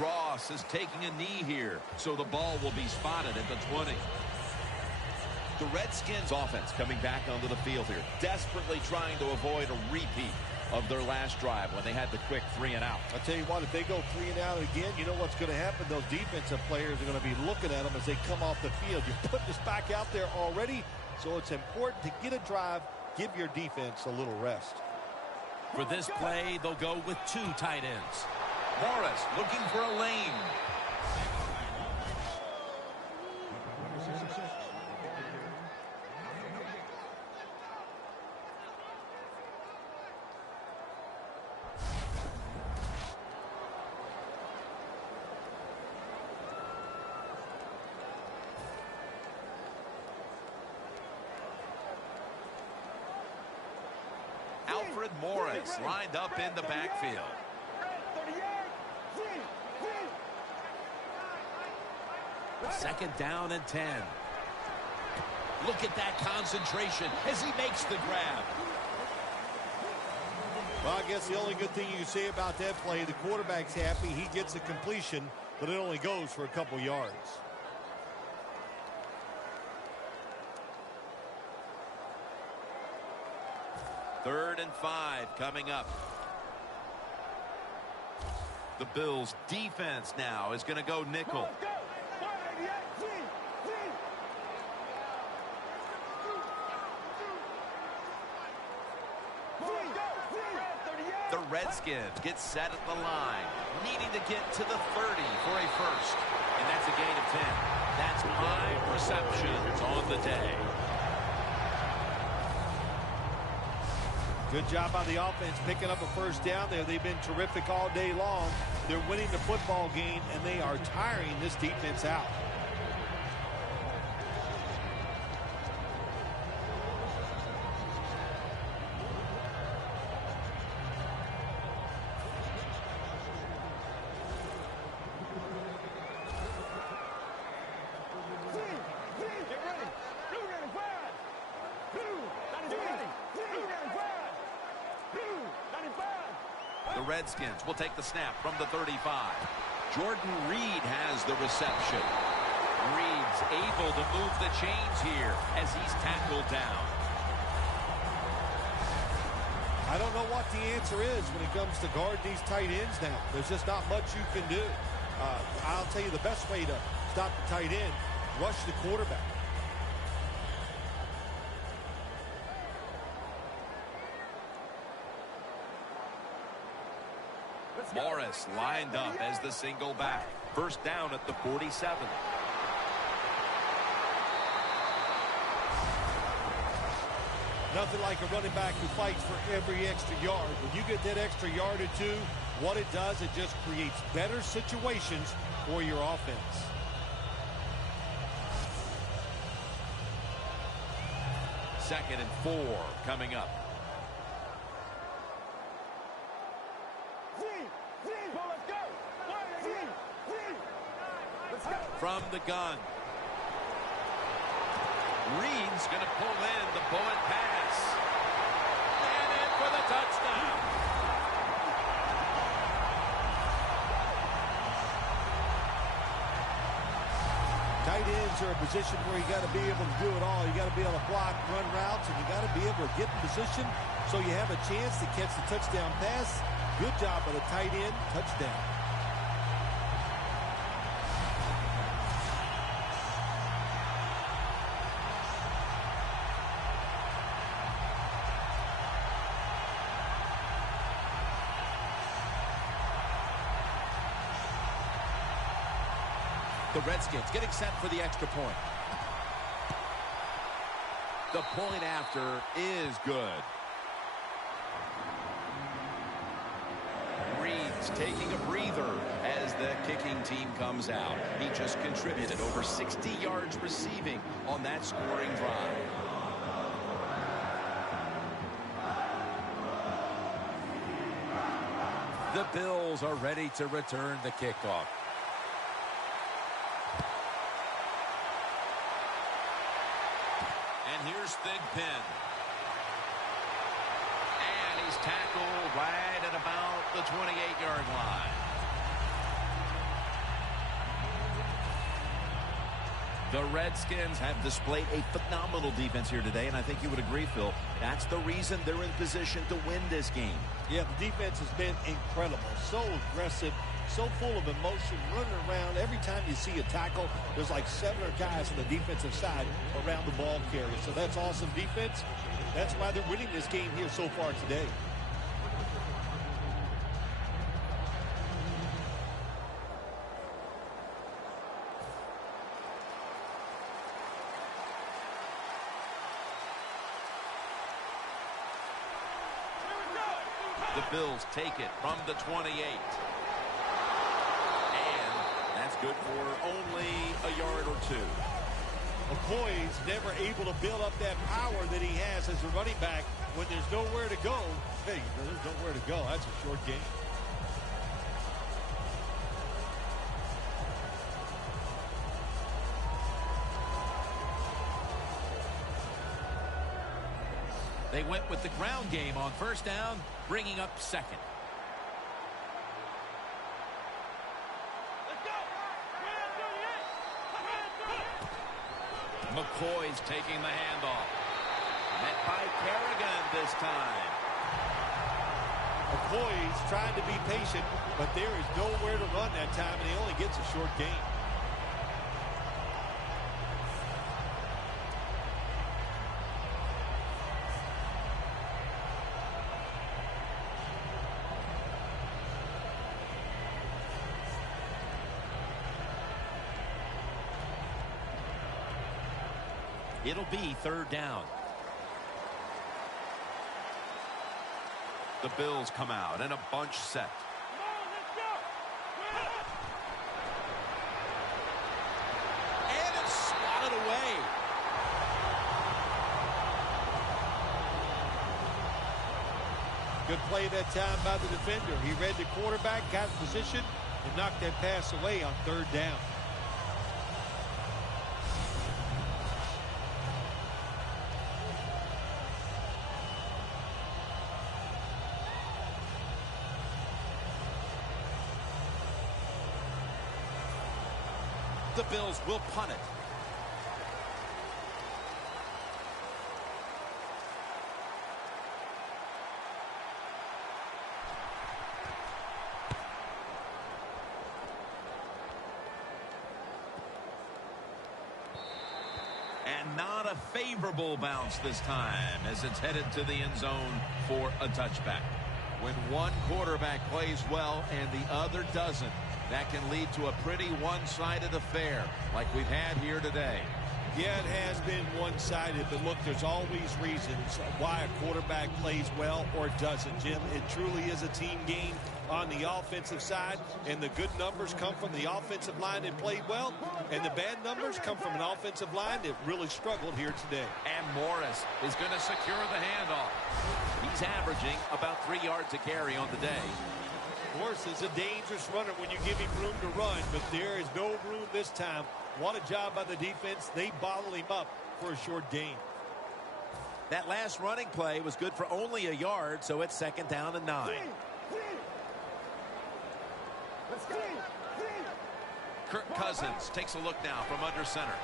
Ross is taking a knee here, so the ball will be spotted at the 20. The Redskins offense coming back onto the field here, desperately trying to avoid a repeat of their last drive when they had the quick 3 and out. I'll tell you what, if they go 3 and out again, you know what's going to happen? Those defensive players are going to be looking at them as they come off the field. You're putting this back out there already, so it's important to get a drive, give your defense a little rest. For this play, they'll go with 2 tight ends. Morris looking for a lane. Alfred Morris lined up in the backfield. Second down and 10. Look at that concentration as he makes the grab. Well, I guess the only good thing you can say about that play, the quarterback's happy. He gets a completion, but it only goes for a couple yards. Third and 5 coming up. The Bills defense now is going to go nickel. The Redskins get set at the line, needing to get to the 30 for a first. And that's a gain of 10. That's 5 receptions on the day. Good job by the offense picking up a first down there. They've been terrific all day long. They're winning the football game, and they are tiring this defense out. The Redskins will take the snap from the 35. Jordan Reed has the reception. Reed's able to move the chains here as he's tackled down. I don't know what the answer is when it comes to guard these tight ends now. There's just not much you can do. I'll tell you the best way to stop the tight end, rush the quarterback. Morris lined up as the single back. First down at the 47. Nothing like a running back who fights for every extra yard. When you get that extra yard or two, what it does, it just creates better situations for your offense. 2nd and 4 coming up. From the gun. Reed's going to pull in the bullet pass. And in for the touchdown. Tight ends are a position where you got to be able to do it all. You got to be able to block, run routes, and you got to be able to get in position so you have a chance to catch the touchdown pass. Good job by the tight end. Touchdown. The Redskins getting set for the extra point. The point after is good. Reed's taking a breather as the kicking team comes out. He just contributed over 60 yards receiving on that scoring drive. The Bills are ready to return the kickoff. And here's Thigpen. And he's tackled right at about the 28-yard line. The Redskins have displayed a phenomenal defense here today, and I think you would agree, Phil. That's the reason they're in position to win this game. Yeah, the defense has been incredible. So aggressive, so full of emotion, running around. Every time you see a tackle, there's like 7 guys on the defensive side around the ball carrier. So that's awesome defense. That's why they're winning this game here so far today. The Bills take it from the 28. And that's good for only a yard or 2. McCoy's never able to build up that power that he has as a running back when there's nowhere to go. Hey, there's nowhere to go. That's a short game. They went with the ground game on first down, bringing up 2nd. McCoy's taking the handoff. Met by Kerrigan this time. McCoy's trying to be patient, but there is nowhere to run that time, and he only gets a short gain. It'll be 3rd down. The Bills come out in a bunch set. And it's swatted away. Good play that time by the defender. He read the quarterback, got in position, and knocked that pass away on 3rd down. The Bills will punt it. And not a favorable bounce this time as it's headed to the end zone for a touchback. When one quarterback plays well and the other doesn't, that can lead to a pretty one-sided affair like we've had here today. Yeah, it has been one-sided, but look, there's always reasons why a quarterback plays well or doesn't, Jim. It truly is a team game on the offensive side, and the good numbers come from the offensive line that played well, and the bad numbers come from an offensive line that really struggled here today. And Morris is going to secure the handoff. He's averaging about 3 yards a carry on the day. Morris is a dangerous runner when you give him room to run, but there is no room this time. What a job by the defense. They bottle him up for a short gain. That last running play was good for only a yard, so it's 2nd down and 9. Let's go. Kirk Cousins takes a look now from under center.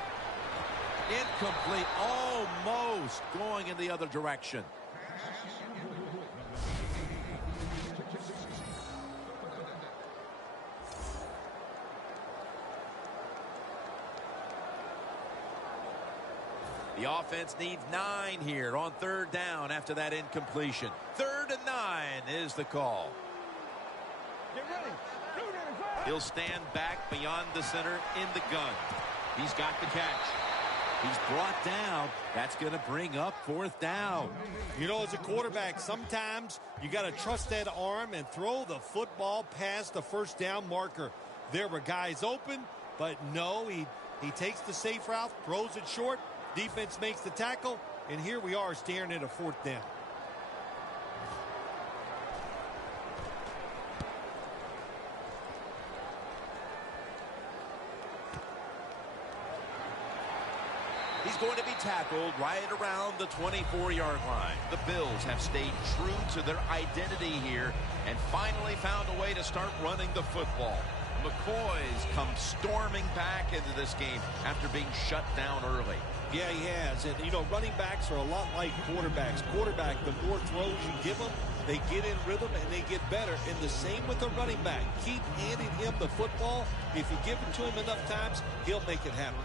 Incomplete, almost going in the other direction. The offense needs 9 here on 3rd down after that incompletion. 3rd and 9 is the call. Get ready. He'll stand back beyond the center in the gun. He's got the catch. He's brought down. That's going to bring up 4th down. You know, as a quarterback, sometimes you got to trust that arm and throw the football past the 1st down marker. There were guys open, but no, he takes the safe route, throws it short. Defense makes the tackle, and here we are staring at a 4th down. He's going to be tackled right around the 24-yard line. The Bills have stayed true to their identity here and finally found a way to start running the football. McCoy's come storming back into this game after being shut down early. Yeah, he has. And, you know, running backs are a lot like quarterbacks. Quarterback, the more throws you give them, they get in rhythm and they get better. And the same with the running back. Keep handing him the football. If you give it to him enough times, he'll make it happen.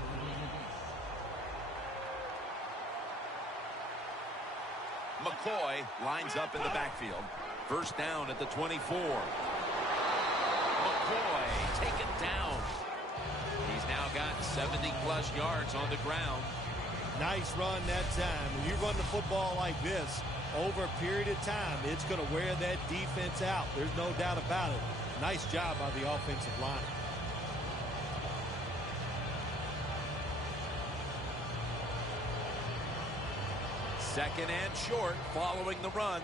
McCoy lines up in the backfield. 1st down at the 24. McCoy taken down. He's now got 70-plus yards on the ground. Nice run that time. When you run the football like this, over a period of time, it's going to wear that defense out. There's no doubt about it. Nice job by the offensive line. Second and short following the run.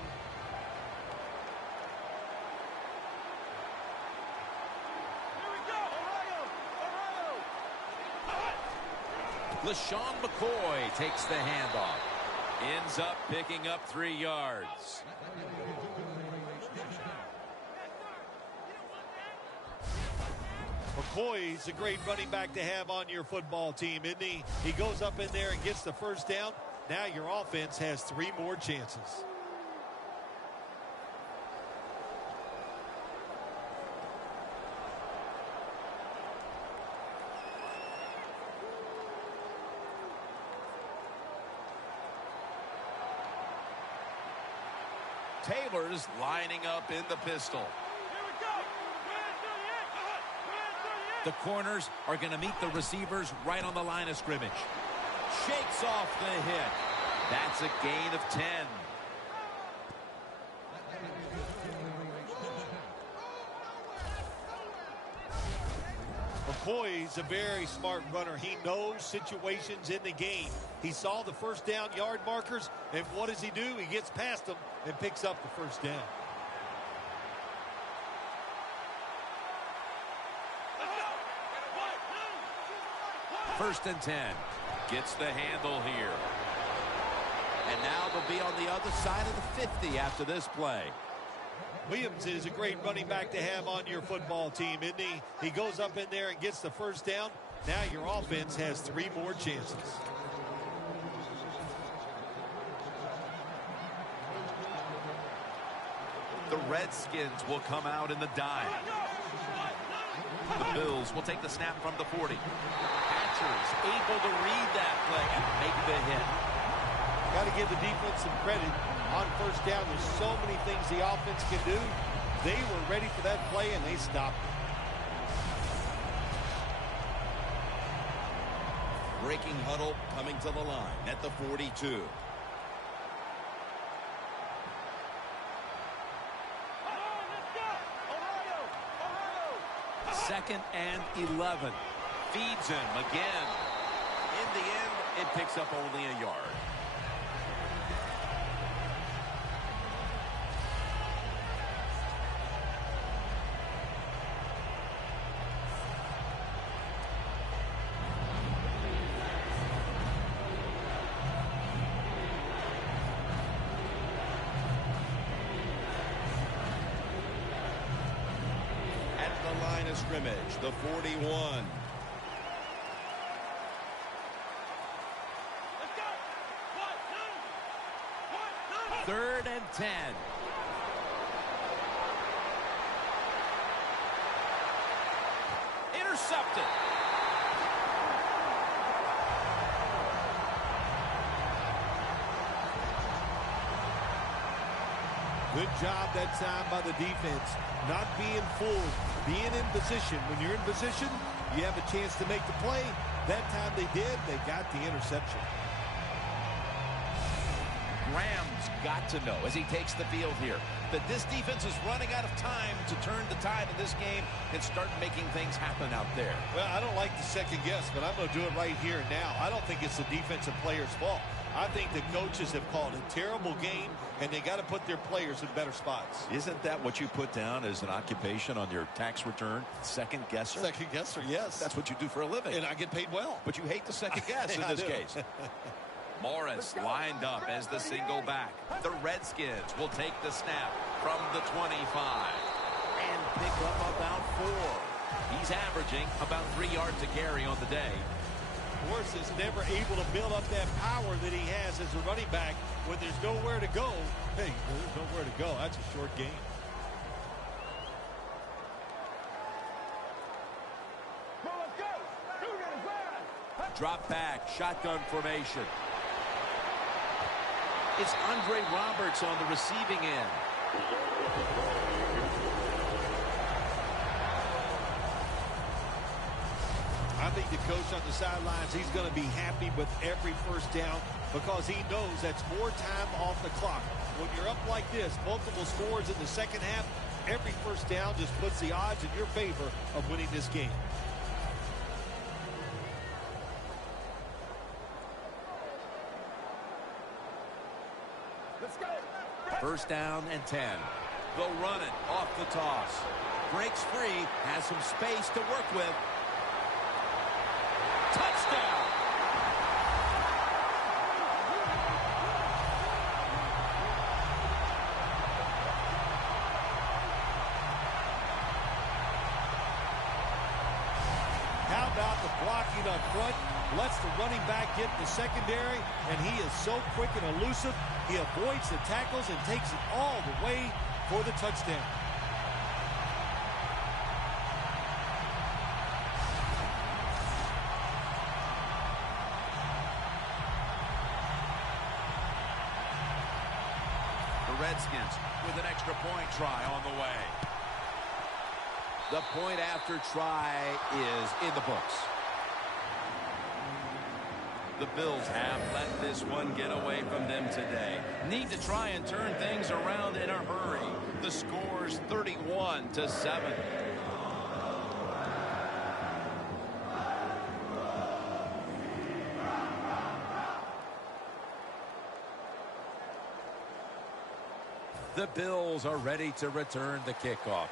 LeSean McCoy takes the handoff. Ends up picking up 3 yards. McCoy's a great running back to have on your football team, isn't he? He goes up in there and gets the 1st down. Now your offense has 3 more chances. Taylor's lining up in the pistol. The corners are going to meet the receivers right on the line of scrimmage. Shakes off the hit. That's a gain of 10. McCoy's a very smart runner. He knows situations in the game. He saw the 1st down yard markers, and what does he do? He gets past them and picks up the 1st down. First and 10. Gets the handle here. And now they'll be on the other side of the 50 after this play. Williams is a great running back to have on your football team, isn't he? He goes up in there and gets the 1st down. Now your offense has 3 more chances. The Redskins will come out in the dime. The Bills will take the snap from the 40. Hatcher's able to read that play and make the hit. Got to give the defense some credit. On 1st down, there's so many things the offense can do. They were ready for that play, and they stopped it. breaking huddle coming to the line at the 42. Second and 11. Feeds him again. In the end, it picks up only a yard. Line of scrimmage, the 41. Third and 10. Intercepted. Good job that time by the defense. Not being fooled. Being in position. When you're in position, you have a chance to make the play. That time they did. They got the interception. Graham's got to know as he takes the field here that this defense is running out of time to turn the tide in this game and start making things happen out there. Well, I don't like the second guess, but I'm going to do it right here and now. I don't think it's the defensive player's fault. I think the coaches have called a terrible game, and they got to put their players in better spots. Isn't that what you put down as an occupation on your tax return? Second guesser? Second guesser, yes. That's what you do for a living. And I get paid well. But you hate the second guess in this case. Morris lined up as the single back. The Redskins will take the snap from the 25 and pick up about 4. He's averaging about 3 yards a carry on the day. Morris is never able to build up that power that he has as a running back when there's nowhere to go. Hey, there's nowhere to go. That's a short game. Drop back, shotgun formation. It's Andre Roberts on the receiving end. I think the coach on the sidelines, he's going to be happy with every first down because he knows that's more time off the clock. When you're up like this, multiple scores in the second half, every first down just puts the odds in your favor of winning this game. First down and 10. They'll run it off the toss. Breaks free, has some space to work with. Touchdown! How about the blocking up front? Lets the running back get in the secondary, and he is so quick and elusive. He avoids the tackles and takes it all the way for the touchdown. The Redskins with an extra point try on the way. The point after try is in the books. The Bills have let this one get away from them today. Need to try and turn things around in a hurry. The score's 31-7. The Bills are ready to return the kickoff.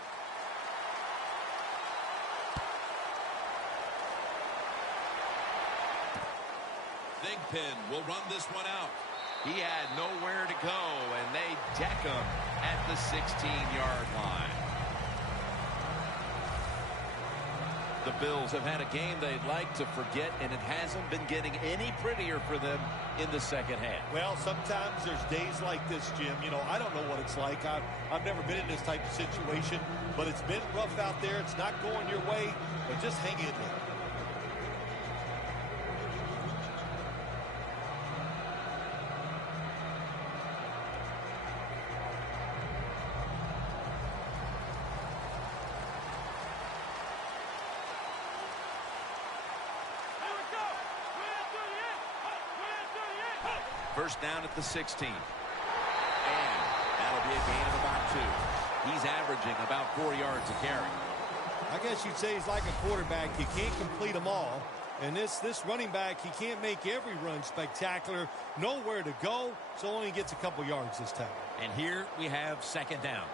Thigpen will run this one out. He had nowhere to go, and they deck him at the 16-yard line. The Bills have had a game they'd like to forget, and it hasn't been getting any prettier for them in the second half. Well, sometimes there's days like this, Jim. You know, I don't know what it's like. I've never been in this type of situation, but it's been rough out there. It's not going your way, but just hang in there. First down at the 16. And that'll be a gain of about 2. He's averaging about 4 yards a carry. I guess you'd say he's like a quarterback. You can't complete them all. And this running back, he can't make every run spectacular. Nowhere to go, so only gets a couple yards this time. And here we have second down.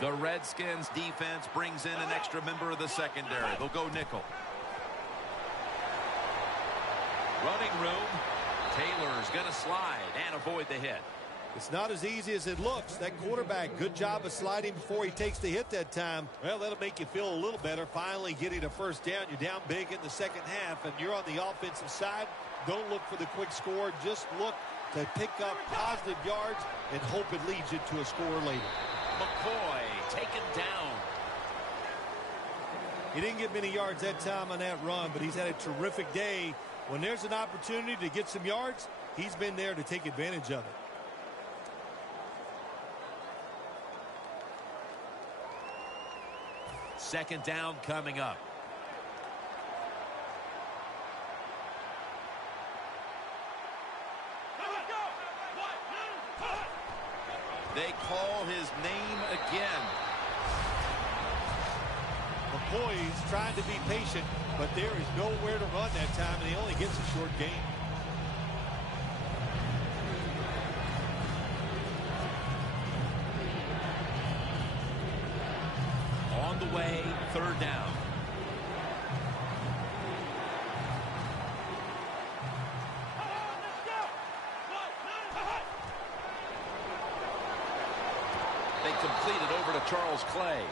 The Redskins defense brings in an extra member of the secondary. They'll go nickel. Running room. Taylor's going to slide and avoid the hit. It's not as easy as it looks. That quarterback, good job of sliding before he takes the hit that time. Well, that'll make you feel a little better. Finally getting a first down. You're down big in the second half, and you're on the offensive side. Don't look for the quick score. Just look to pick up positive yards and hope it leads you to a score later. McCoy taken down. He didn't get many yards that time on that run, but he's had a terrific day. When there's an opportunity to get some yards, he's been there to take advantage of it. Second down coming up. They call his name again. McCoy's trying to be patient, but there is nowhere to run that time, and he only gets a short gain. On the way, third down. They complete it over to Charles Clay.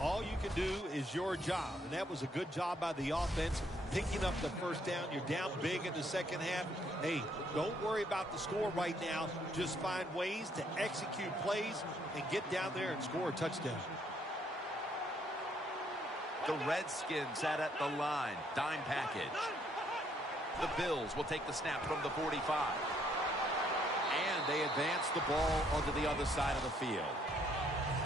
All you can do is your job, and that was a good job by the offense, picking up the first down. You're down big in the second half. Hey, don't worry about the score right now. Just find ways to execute plays and get down there and score a touchdown. The Redskins sat at the line. Dime package. The Bills will take the snap from the 45. And they advance the ball onto the other side of the field.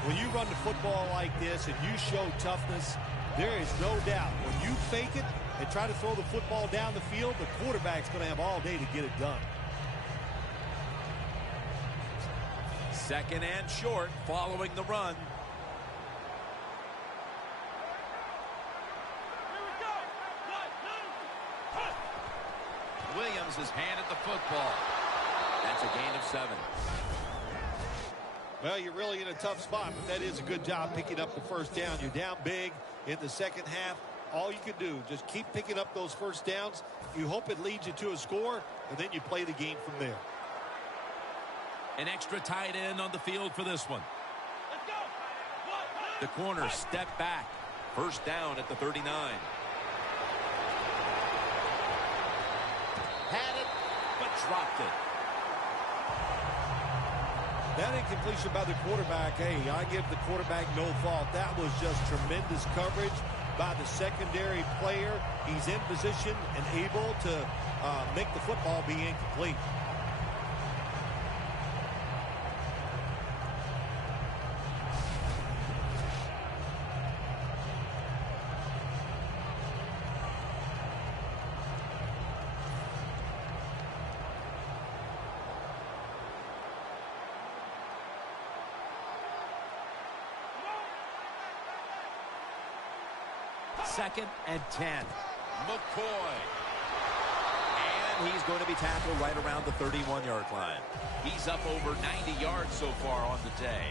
When you run the football like this and you show toughness, there is no doubt when you fake it and try to throw the football down the field, the quarterback's going to have all day to get it done. Second and short following the run. Williams has handed the football. That's a gain of 7. Well, you're really in a tough spot, but that is a good job picking up the first down. You're down big in the second half. All you can do, just keep picking up those first downs. You hope it leads you to a score, and then you play the game from there. An extra tight end on the field for this one. The corner step back. First down at the 39. Had it, but dropped it. That incompletion by the quarterback, hey, I give the quarterback no fault. That was just tremendous coverage by the secondary player. He's in position and able to make the football be incomplete. Second and 10. McCoy. And he's going to be tackled right around the 31-yard line. He's up over 90 yards so far on the day.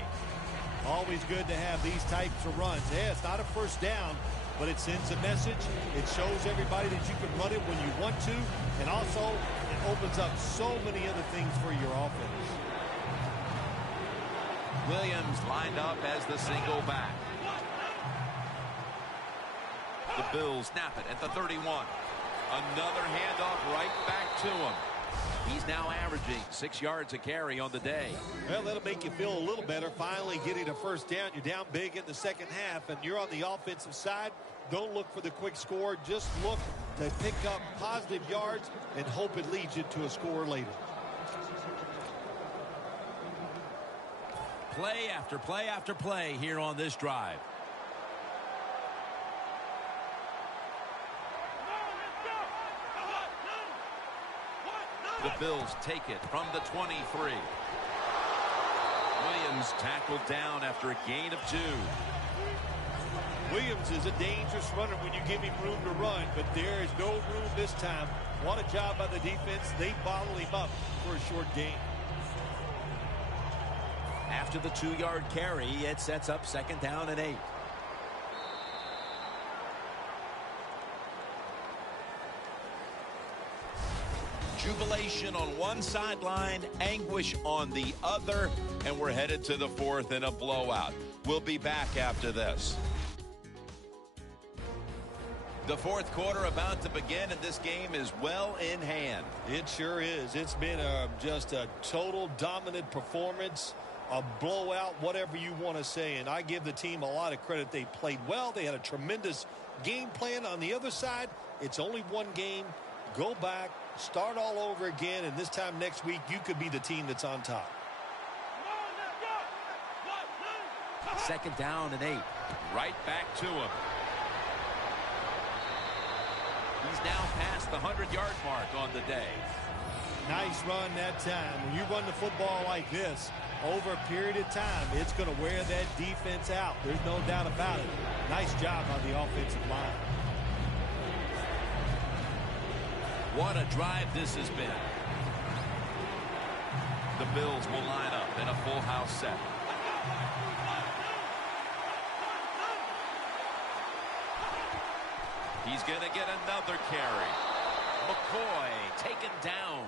Always good to have these types of runs. Yeah, it's not a first down, but it sends a message. It shows everybody that you can run it when you want to, and also it opens up so many other things for your offense. Williams lined up as the single back. The Bills snap it at the 31. Another handoff right back to him. He's now averaging 6 yards a carry on the day. Well, that'll make you feel a little better. Finally getting a first down. You're down big in the second half, and you're on the offensive side. Don't look for the quick score. Just look to pick up positive yards and hope it leads you to a score later. Play after play after play here on this drive. The Bills take it from the 23. Williams tackled down after a gain of 2. Williams is a dangerous runner when you give him room to run, but there is no room this time. What a job by the defense. They bottle him up for a short gain. After the 2-yard carry, it sets up 2nd down and 8. Jubilation on one sideline, anguish on the other, and we're headed to the 4th in a blowout. We'll be back after this. The 4th quarter about to begin, and this game is well in hand. It sure is. It's been just a total dominant performance, a blowout, whatever you want to say. And I give the team a lot of credit. They played well. They had a tremendous game plan. On the other side, it's only one game. Go back, start all over again, and this time next week, you could be the team that's on top. 2nd down and 8. Right back to him. He's now past the 100-yard mark on the day. Nice run that time. When you run the football like this, over a period of time, it's going to wear that defense out. There's no doubt about it. Nice job on the offensive line. What a drive this has been. The Bills will line up in a full house set. He's going to get another carry. McCoy taken down.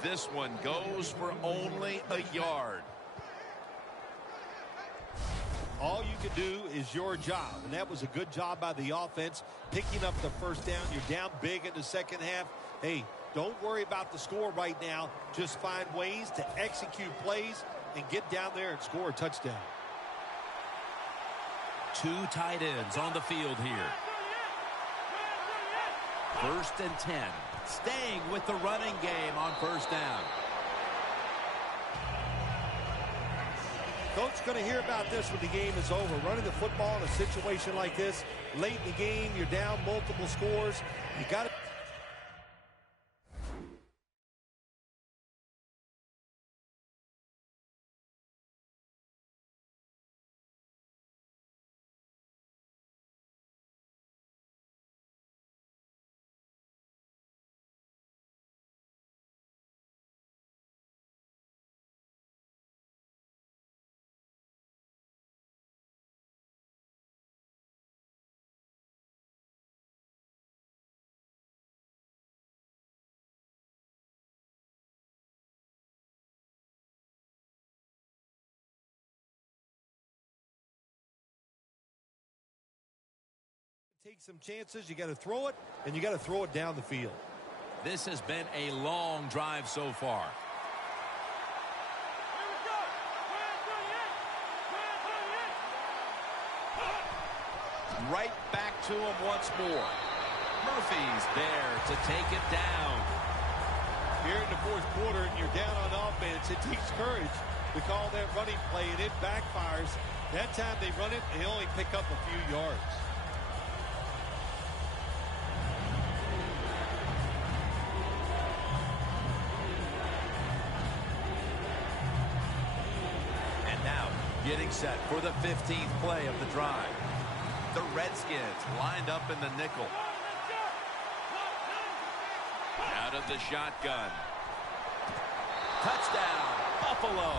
This one goes for only a yard. All you can do is your job, and that was a good job by the offense, picking up the 1st down. You're down big in the 2nd half. Hey, don't worry about the score right now. Just find ways to execute plays and get down there and score a touchdown. 2 tight ends on the field here. 1st and 10. Staying with the running game on 1st down. Coach going to hear about this when the game is over. Running the football in a situation like this, late in the game, you're down multiple scores. You got to. Take some chances. You got to throw it, and you got to throw it down the field. This has been a long drive so far. Right back to him once more. Murphy's there to take it down. Here in the 4th quarter, and you're down on offense, it takes courage to call that running play, and it backfires. That time they run it, and they only pick up a few yards. Getting set for the 15th play of the drive. The Redskins lined up in the nickel. Out of the shotgun. Touchdown, Buffalo.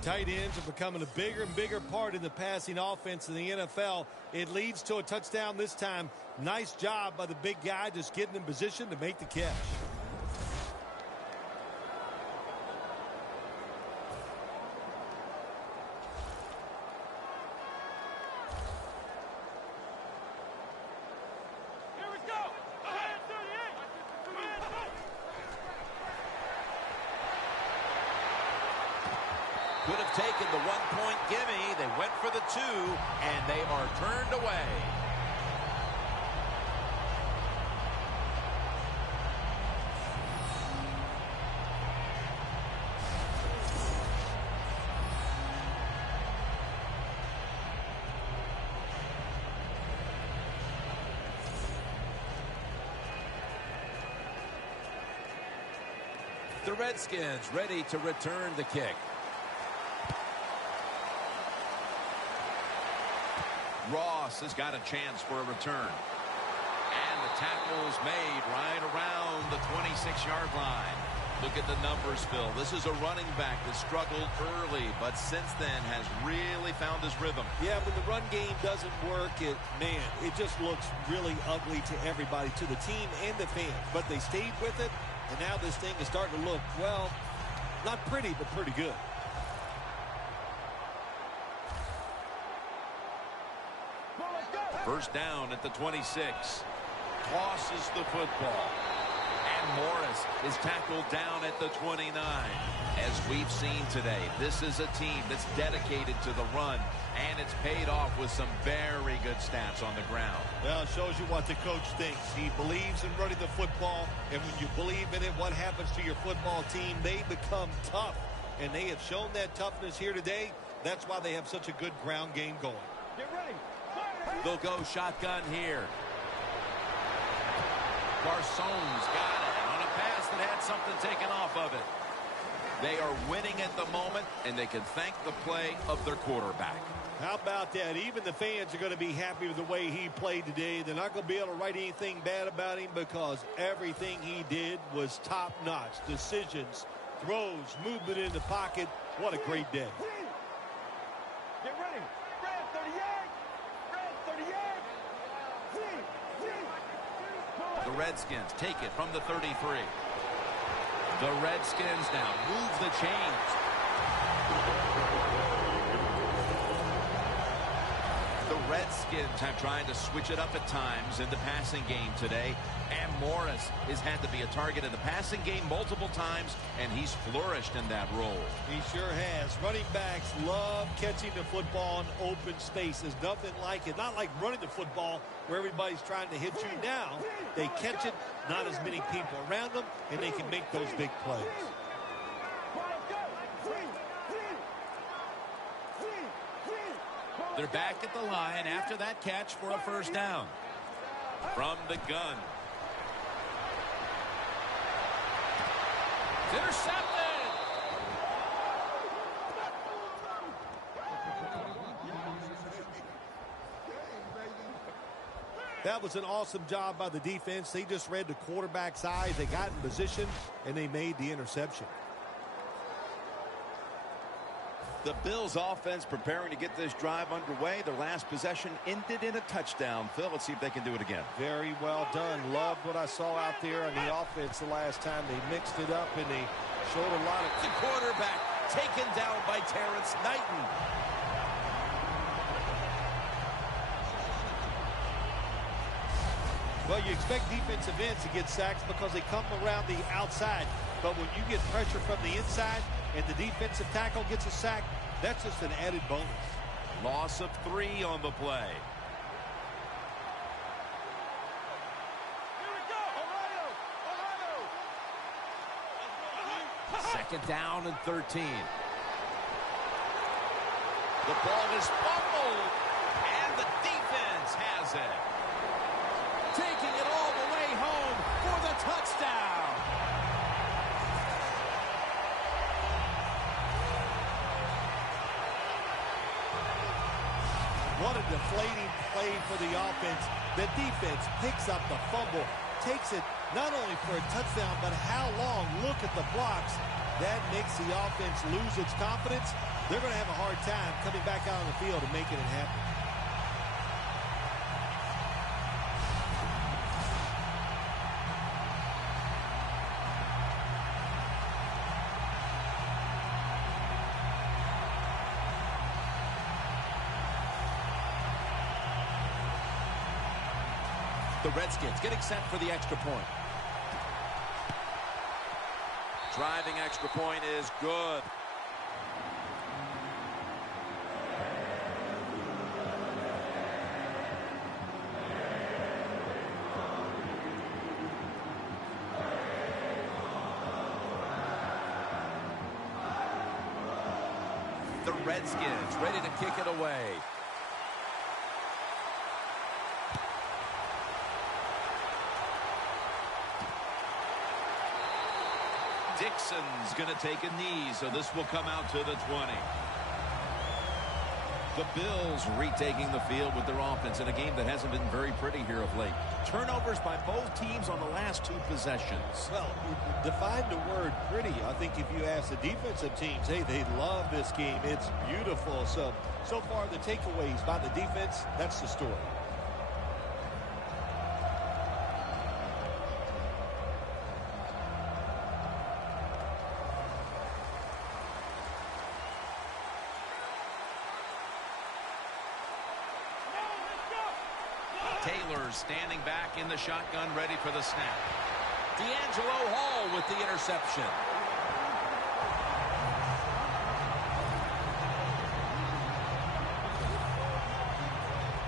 Tight ends are becoming a bigger and bigger part in the passing offense in the NFL. It leads to a touchdown this time. Nice job by the big guy just getting in position to make the catch. Could have taken the 1-point gimme. They went for the 2, and they are turned away. The Redskins ready to return the kick. Ross has got a chance for a return. And the tackle's made right around the 26-yard line. Look at the numbers, Phil. This is a running back that struggled early, but since then has really found his rhythm. Yeah, when the run game doesn't work, it just looks really ugly to everybody, to the team and the fans. But they stayed with it, and now this thing is starting to look, well, not pretty, but pretty good. First down at the 26. Tosses the football. And Morris is tackled down at the 29. As we've seen today, this is a team that's dedicated to the run, and it's paid off with some very good stats on the ground. Well, it shows you what the coach thinks. He believes in running the football, and when you believe in it, what happens to your football team? They become tough, and they have shown that toughness here today. That's why they have such a good ground game going. Get ready. They'll go shotgun here. Garçon's got it on a pass that had something taken off of it. They are winning at the moment, and they can thank the play of their quarterback. How about that? Even the fans are going to be happy with the way he played today. They're not going to be able to write anything bad about him because everything he did was top-notch. Decisions, throws, movement in the pocket. What a great day. Get ready. Red 38. Red 38. The Redskins take it from the 33. The Redskins now move the chains. The Redskins have tried to switch it up at times in the passing game today. And Morris has had to be a target in the passing game multiple times, and he's flourished in that role. He sure has. Running backs love catching the football in open space. There's nothing like it. Not like running the football where everybody's trying to hit you down. They catch it, not as many people around them, and they can make those big plays. They're back at the line after that catch for a first down. From the gun. It's intercepted. That was an awesome job by the defense. They just read the quarterback's eyes. They got in position, and they made the interception. The Bills offense preparing to get this drive underway. Their last possession ended in a touchdown. Phil, let's see if they can do it again. Very well done. Loved what I saw out there on the offense the last time. They mixed it up, and they showed a lot of... The quarterback taken down by Terrence Knighton. Well, you expect defensive ends to get sacks because they come around the outside. But when you get pressure from the inside and the defensive tackle gets a sack, that's just an added bonus. Loss of 3 on the play. Here we go. Ohio. Second down and 13. The ball is fumbled, and the defense has it. Taking it all the way home for the touchdown. What a deflating play for the offense. The defense picks up the fumble, takes it not only for a touchdown, but how long? Look at the blocks. That makes the offense lose its confidence. They're going to have a hard time coming back out on the field and making it happen. The Redskins getting set for the extra point. Driving extra point is good. The Redskins ready to kick it away. Dixon's going to take a knee, so this will come out to the 20. The Bills retaking the field with their offense in a game that hasn't been very pretty here of late. Turnovers by both teams on the last 2 possessions. Well, define the word pretty. I think if you ask the defensive teams, hey, they love this game. It's beautiful. So far the takeaways by the defense, that's the story. Taylor standing back in the shotgun, ready for the snap. D'Angelo Hall with the interception.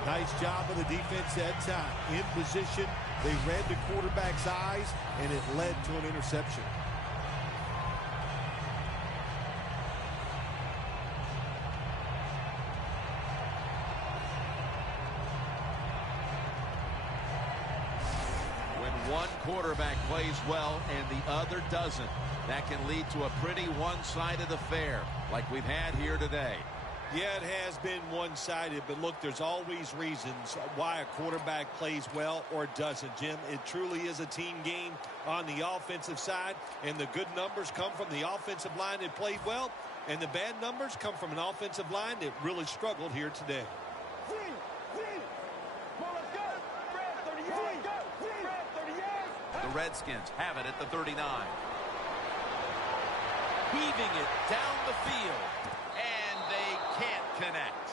Nice job of the defense that time. In position, they read the quarterback's eyes, and it led to an interception. One quarterback plays well and the other doesn't. That can lead to a pretty one-sided affair like we've had here today. Yeah, it has been one-sided, but look, there's always reasons why a quarterback plays well or doesn't, Jim. It truly is a team game on the offensive side, and the good numbers come from the offensive line that played well, and the bad numbers come from an offensive line that really struggled here today. The Redskins have it at the 39. Heaving it down the field, and they can't connect.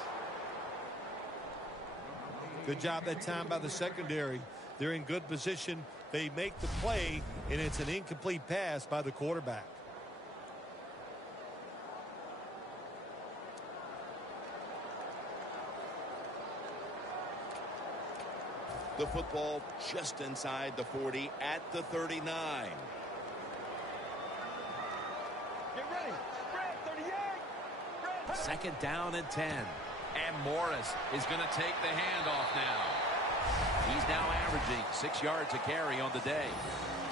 Good job that time by the secondary. They're in good position. They make the play, and it's an incomplete pass by the quarterback. The football just inside the 40 at the 39. Get ready. Spread 38. Second down and 10. And Morris is going to take the handoff now. He's now averaging 6 yards a carry on the day.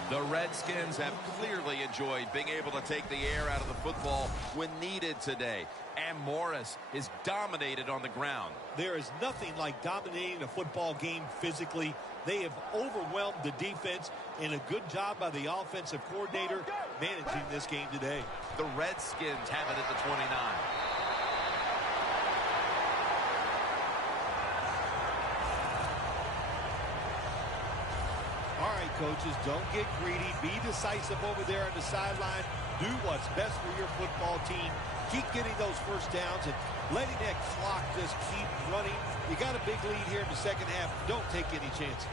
The Redskins have clearly enjoyed being able to take the air out of the football when needed today. And Morris is dominated on the ground. There is nothing like dominating a football game physically. They have overwhelmed the defense, and a good job by the offensive coordinator managing this game today. The Redskins have it at the 29. All right, coaches, don't get greedy. Be decisive over there on the sideline. Do what's best for your football team. Keep getting those first downs and letting that clock just keep running. You got a big lead here in the second half. Don't take any chances.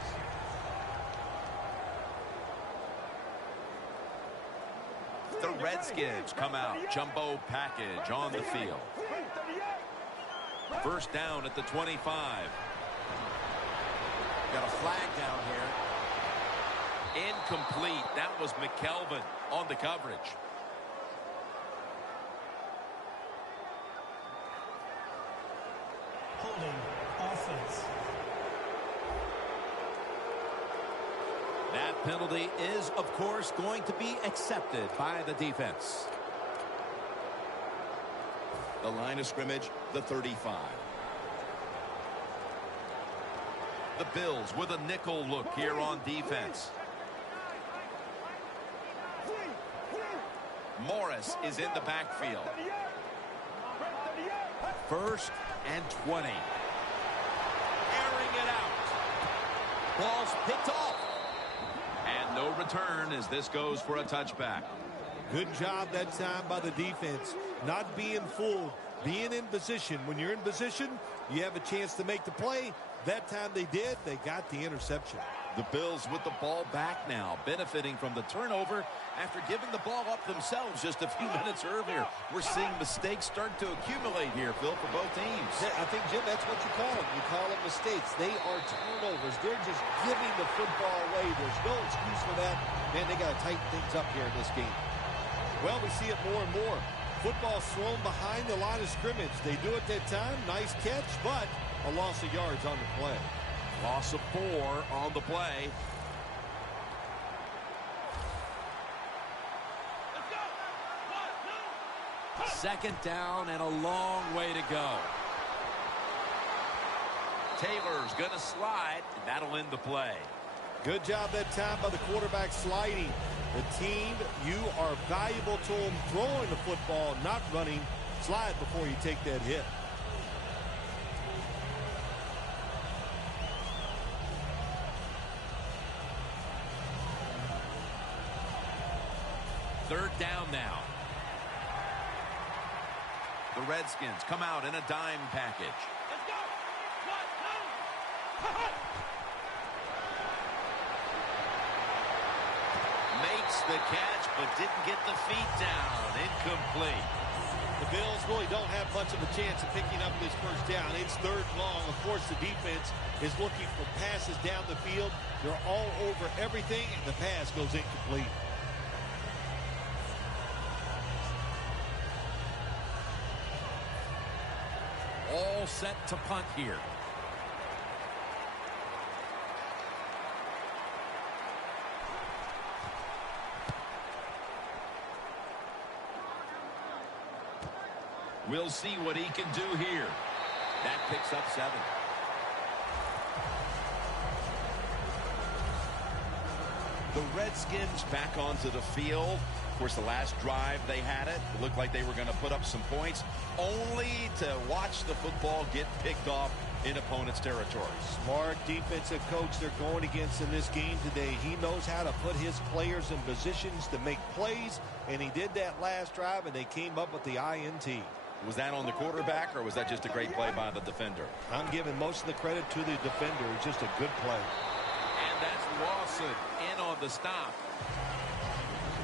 The Redskins come out. Jumbo package on the field. First down at the 25. Got a flag down here. Incomplete. That was McKelvin on the coverage. Holding offense. That penalty is, of course, going to be accepted by the defense. The line of scrimmage, the 35. The Bills with a nickel look here on defense. Morris is in the backfield. First and 20. Airing it out. Ball's picked off. And no return as this goes for a touchback. Good job that time by the defense. Not being fooled, being in position. When you're in position, you have a chance to make the play. That time they did. They got the interception. The Bills with the ball back now, benefiting from the turnover after giving the ball up themselves just a few minutes earlier. We're seeing mistakes start to accumulate here, Phil, for both teams. Yeah, I think, Jim, that's what you call them. You call them mistakes. They are turnovers. They're just giving the football away. There's no excuse for that. Man, they got to tighten things up here in this game. Well, we see it more and more. Football's thrown behind the line of scrimmage. They do it that time. Nice catch, but a loss of yards on the play. Loss of 4 on the play. Second down and a long way to go. Taylor's going to slide. And that'll end the play. Good job that time by the quarterback sliding. The team, you are valuable to them throwing the football, not running. Slide before you take that hit. Third down now. The Redskins come out in a dime package. Let's go. Makes the catch, but didn't get the feet down. Incomplete. The Bills really don't have much of a chance of picking up this first down. It's third and long. Of course, the defense is looking for passes down the field. They're all over everything, and the pass goes incomplete. All set to punt here. We'll see what he can do here. That picks up 7. The Redskins back onto the field. Of course, the last drive they had it looked like they were going to put up some points, only to watch the football get picked off in opponent's territory. Smart defensive coach they're going against in this game today. He knows how to put his players in positions to make plays, and he did that last drive, and they came up with the INT. Was that on the quarterback, or was that just a great play by the defender? I'm giving most of the credit to the defender. It's just a good play. And that's Lawson in on the stop.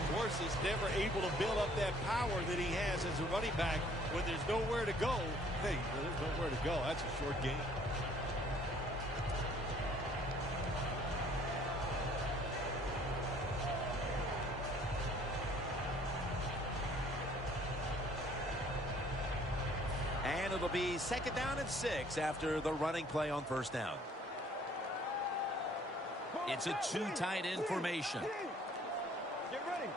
Of course, he's never able to build up that power that he has as a running back when there's nowhere to go. Hey, there's nowhere to go. That's a short game. And it'll be second down and 6 after the running play on first down. It's a 2 tight end formation. Get ready.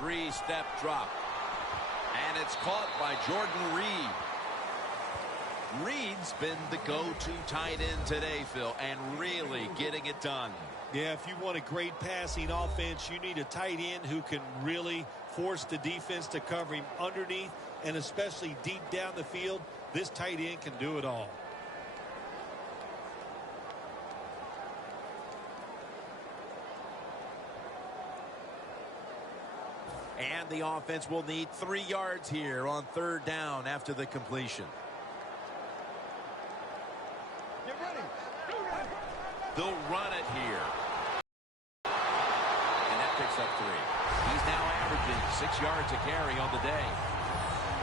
3-step drop. And it's caught by Jordan Reed. Reed's been the go-to tight end today, Phil, and really getting it done. Yeah, if you want a great passing offense, you need a tight end who can really force the defense to cover him underneath and especially deep down the field. This tight end can do it all. And the offense will need 3 yards here on third down after the completion. Get ready. They'll run it here. And that picks up 3. He's now averaging 6 yards a carry on the day.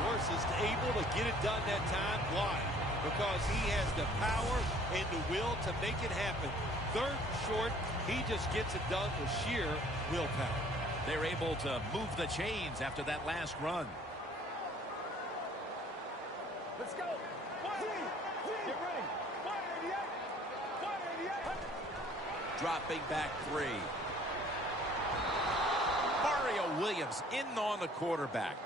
Morris is able to get it done that time. Why? Because he has the power and the will to make it happen. Third and short, he just gets it done with sheer willpower. They're able to move the chains after that last run. Let's go. Get ready. 188. Dropping back 3. Mario Williams in on the quarterback.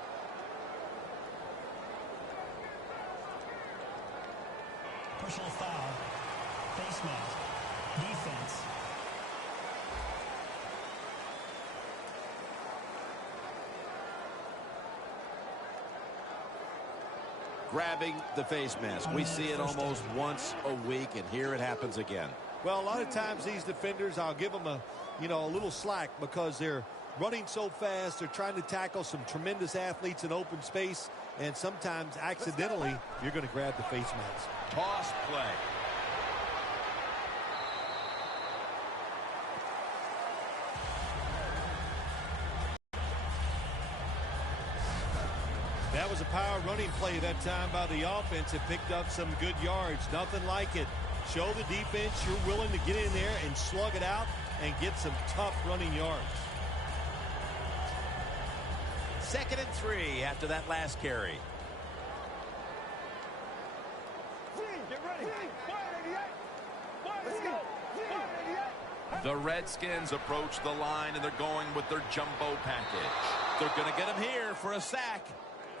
Personal foul. Face mask. Defense. Grabbing the face mask. We see it almost once a week, and here it happens again. Well, a lot of times these defenders, I'll give them a little slack because they're running so fast. They're trying to tackle some tremendous athletes in open space, and sometimes accidentally you're going to grab the face mask. Toss play. That was a power running play that time by the offense. It picked up some good yards. Nothing like it. Show the defense you're willing to get in there and slug it out and get some tough running yards. 2nd and 3 after that last carry. Get ready. 188. Let's go. 188. The Redskins approach the line, and they're going with their jumbo package. They're going to get him here for a sack.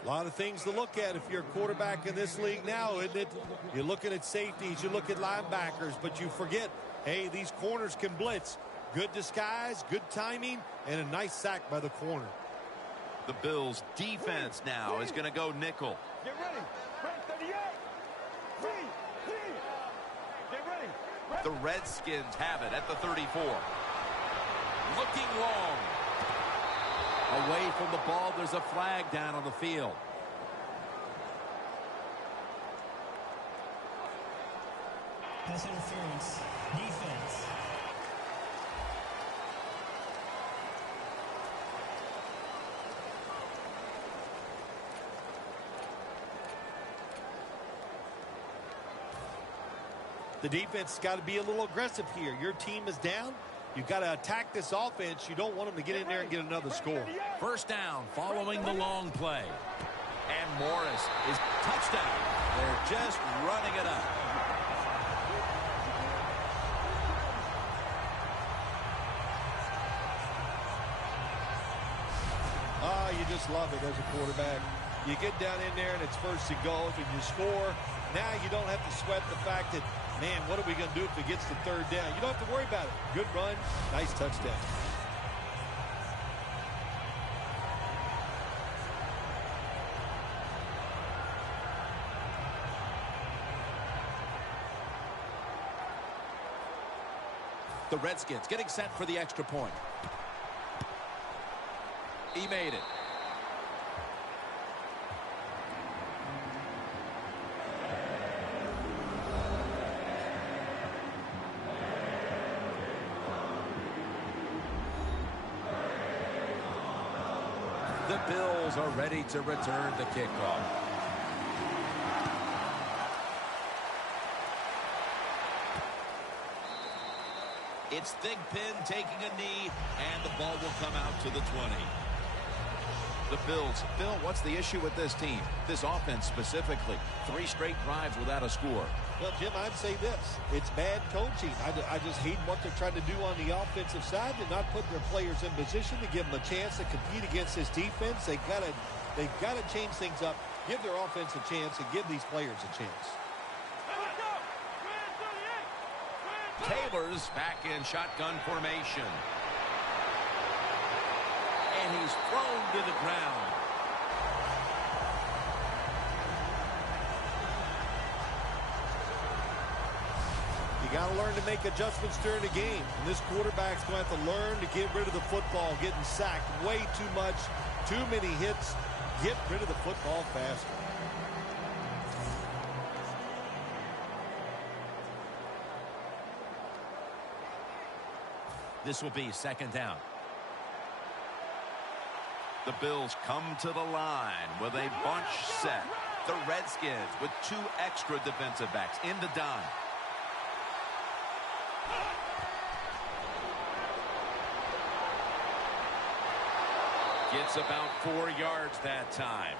A lot of things to look at if you're a quarterback in this league now, isn't it? You're looking at safeties, you look at linebackers, but you forget, hey, these corners can blitz. Good disguise, good timing, and a nice sack by the corner. The Bills defense now is going to go nickel. Get ready. Frank 38. Three. Get ready. The Redskins have it at the 34. Looking long. Away from the ball, there's a flag down on the field. Pass interference. Defense. The defense has got to be a little aggressive here. Your team is down. You've got to attack this offense. You don't want them to get in there and get another score. First down following the long play. And Morris is touchdown. They're just running it up. Oh, you just love it as a quarterback. You get down in there and it's first and goes and you score. Now you don't have to sweat the fact that, man, what are we going to do if it gets to third down? You don't have to worry about it. Good run, nice touchdown. The Redskins getting set for the extra point. He made it. The Bills are ready to return the kickoff. It's Thigpen taking a knee, and the ball will come out to the 20. The Bills. Bill, what's the issue with this team? This offense specifically. 3 straight drives without a score. Well, Jim, I'd say this. It's bad coaching. I just hate what they're trying to do on the offensive side to not put their players in position to give them a chance to compete against this defense. They've got to change things up, give their offense a chance, and give these players a chance. Taylor's back in shotgun formation. And he's thrown to the ground. You got to learn to make adjustments during the game. And this quarterback's going to have to learn to get rid of the football, getting sacked way too much, too many hits. Get rid of the football faster. This will be second down. The Bills come to the line with a bunch set. The Redskins with 2 extra defensive backs in the dime. Gets about 4 yards that time.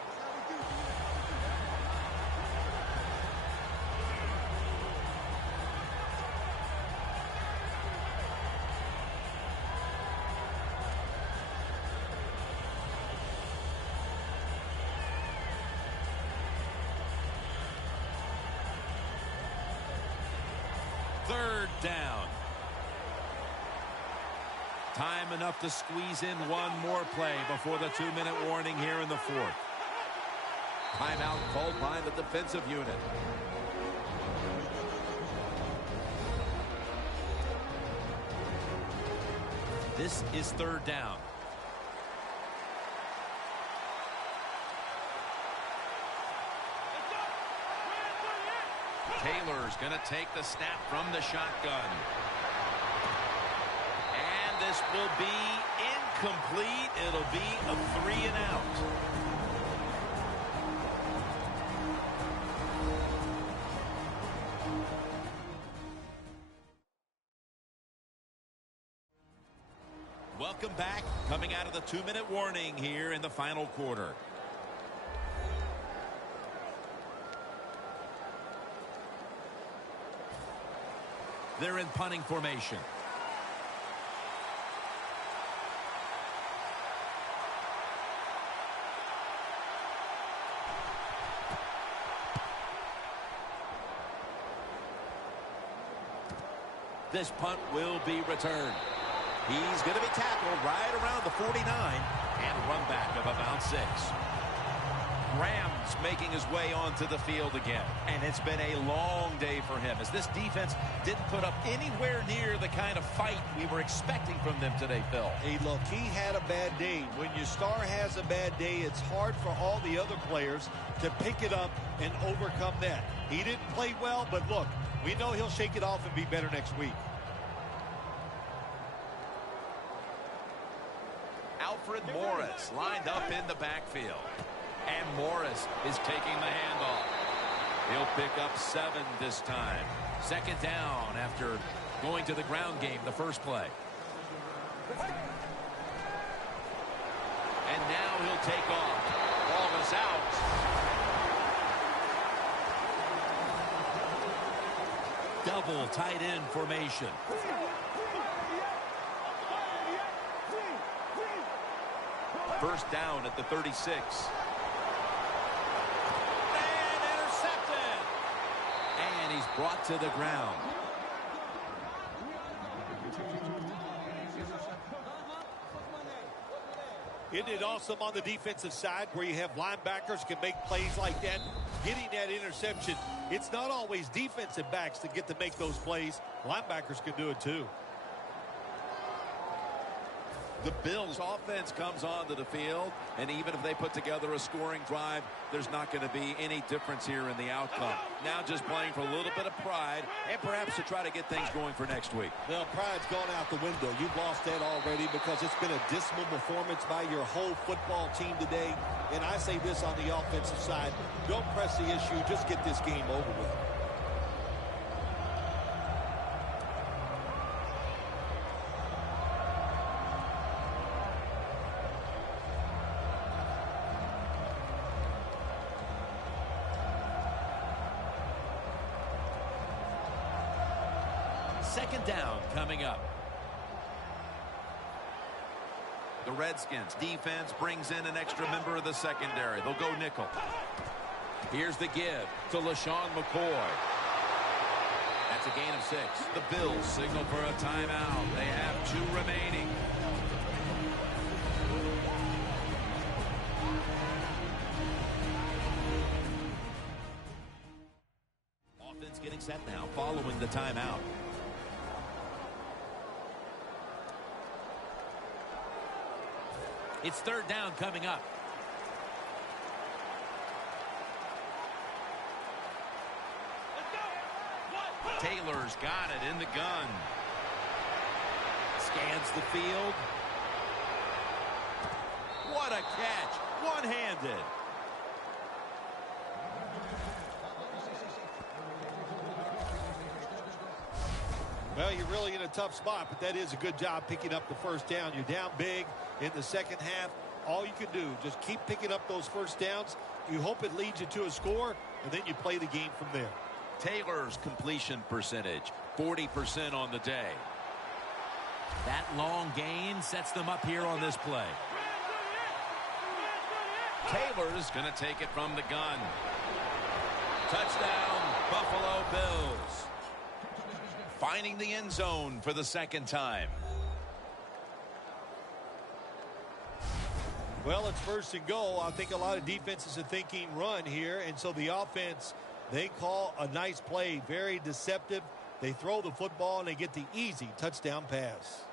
Third down. Time enough to squeeze in one more play before the 2-minute warning here in the 4th. Timeout called by the defensive unit. This is third down. Taylor's going to take the snap from the shotgun. And this will be incomplete. It'll be a 3 and out. Welcome back. Coming out of the 2-minute warning here in the final quarter. They're in punting formation. This punt will be returned. He's going to be tackled right around the 49 and run back of about 6. Graham's making his way onto the field again. And it's been a long day for him as this defense didn't put up anywhere near the kind of fight we were expecting from them today, Phil. Hey, look, he had a bad day. When your star has a bad day, it's hard for all the other players to pick it up and overcome that. He didn't play well, but look, we know he'll shake it off and be better next week. Alfred Morris lined up in the backfield. And Morris is taking the handoff. He'll pick up 7 this time. 2nd down after going to the ground game the first play. And now he'll take off. Ball is out. Double tight end formation. First down at the 36. And intercepted. And he's brought to the ground. Isn't it awesome on the defensive side where you have linebackers can make plays like that? Getting that interception, it's not always defensive backs that get to make those plays. Linebackers can do it too. The Bills offense comes onto the field, and even if they put together a scoring drive, there's not going to be any difference here in the outcome. Now just playing for a little bit of pride and perhaps to try to get things going for next week. Well, pride's gone out the window. You've lost that already because it's been a dismal performance by your whole football team today. And I say this on the offensive side, don't press the issue, just get this game over with. Second down coming up. The Redskins defense brings in an extra member of the secondary. They'll go nickel. Here's the give to LaShawn McCoy. That's a gain of 6. The Bills signal for a timeout. They have 2 remaining. Offense getting set now following the timeout. It's 3rd down coming up. Taylor's got it in the gun. Scans the field. What a catch. One-handed. Well, you're really in a tough spot, but that is a good job picking up the first down. You're down big in the second half. All you can do, just keep picking up those first downs. You hope it leads you to a score, and then you play the game from there. Taylor's completion percentage, 40% on the day. That long gain sets them up here on this play. Taylor's going to take it from the gun. Touchdown, Buffalo Bills. Finding the end zone for the 2nd time. Well, it's 1st and goal. I think a lot of defenses are thinking run here, and so the offense, they call a nice play, very deceptive. They throw the football, and they get the easy touchdown pass.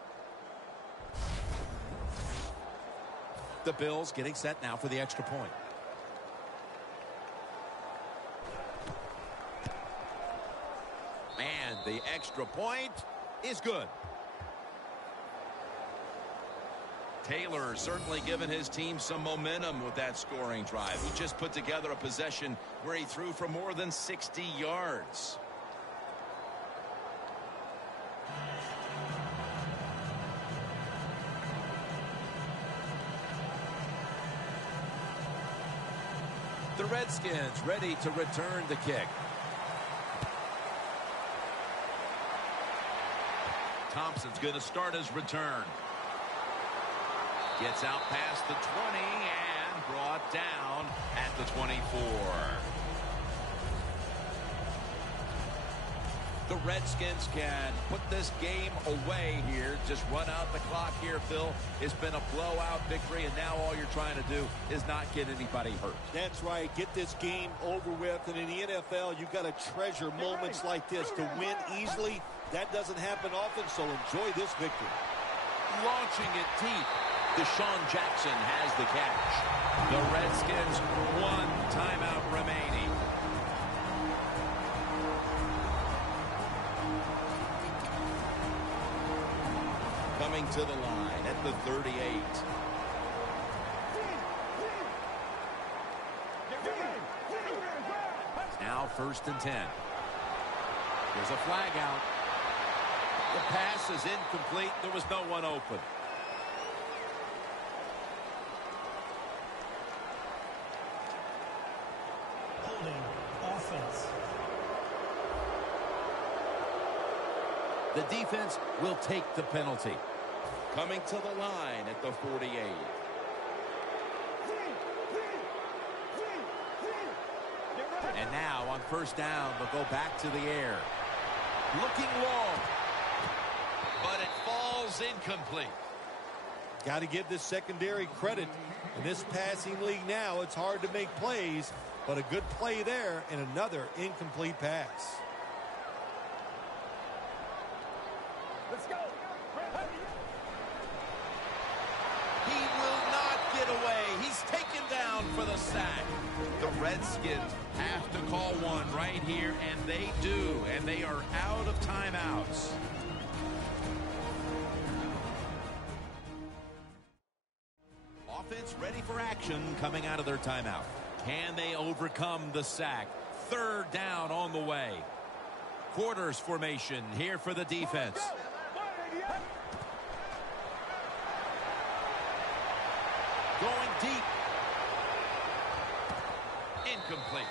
The Bills getting set now for the extra point. And the extra point is good. Taylor certainly given his team some momentum with that scoring drive. He just put together a possession where he threw for more than 60 yards. The Redskins ready to return the kick. Thompson's going to start his return. Gets out past the 20 and brought down at the 24. The Redskins can put this game away here. Just run out the clock here, Phil. It's been a blowout victory, and now all you're trying to do is not get anybody hurt. That's right. Get this game over with. And in the NFL, you've got to treasure moments like this. To win easily, that doesn't happen often, so enjoy this victory. Launching it deep. Deshaun Jackson has the catch. The Redskins, 1 timeout remaining. Coming to the line at the 38. Now 1st and 10. There's a flag out. The pass is incomplete. There was no one open. Holding. Offense. The defense will take the penalty. Coming to the line at the 48. And now on 1st down, they'll go back to the air. Looking long. But it falls incomplete. Got to give this secondary credit. In this passing league now, it's hard to make plays, but a good play there and another incomplete pass. Let's go. He will not get away. He's taken down for the sack. The Redskins have to call one right here, and they do. And they are out of timeouts. Offense ready for action coming out of their timeout. Can they overcome the sack? 3rd down on the way. Quarters formation here for the defense. Going deep. Incomplete.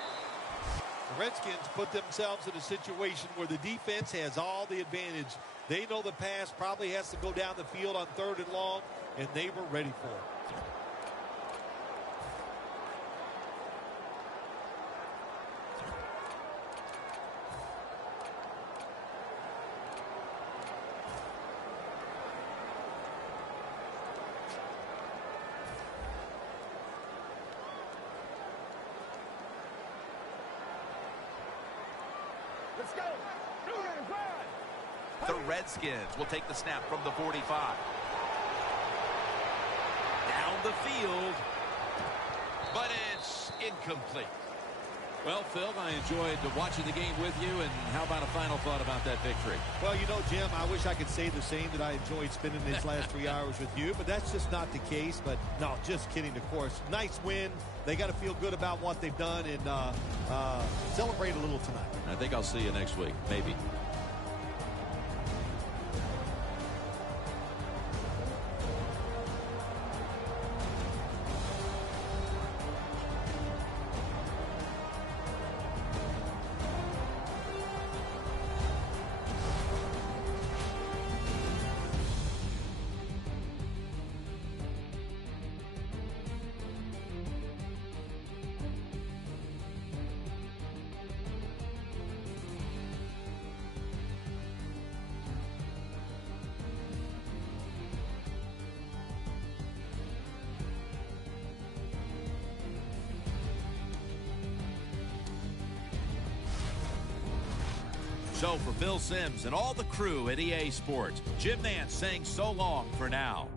The Redskins put themselves in a situation where the defense has all the advantage. They know the pass probably has to go down the field on 3rd and long, and they were ready for it. Let's go. The Redskins will take the snap from the 45. Down the field. But it's incomplete. Well, Phil, I enjoyed watching the game with you, and how about a final thought about that victory? Well, you know, Jim, I wish I could say the same, that I enjoyed spending these last 3 hours with you, but that's just not the case. But no, just kidding, of course. Nice win. They got to feel good about what they've done and celebrate a little tonight. I think I'll see you next week, maybe. So for Phil Simms and all the crew at EA Sports, Jim Nance saying so long for now.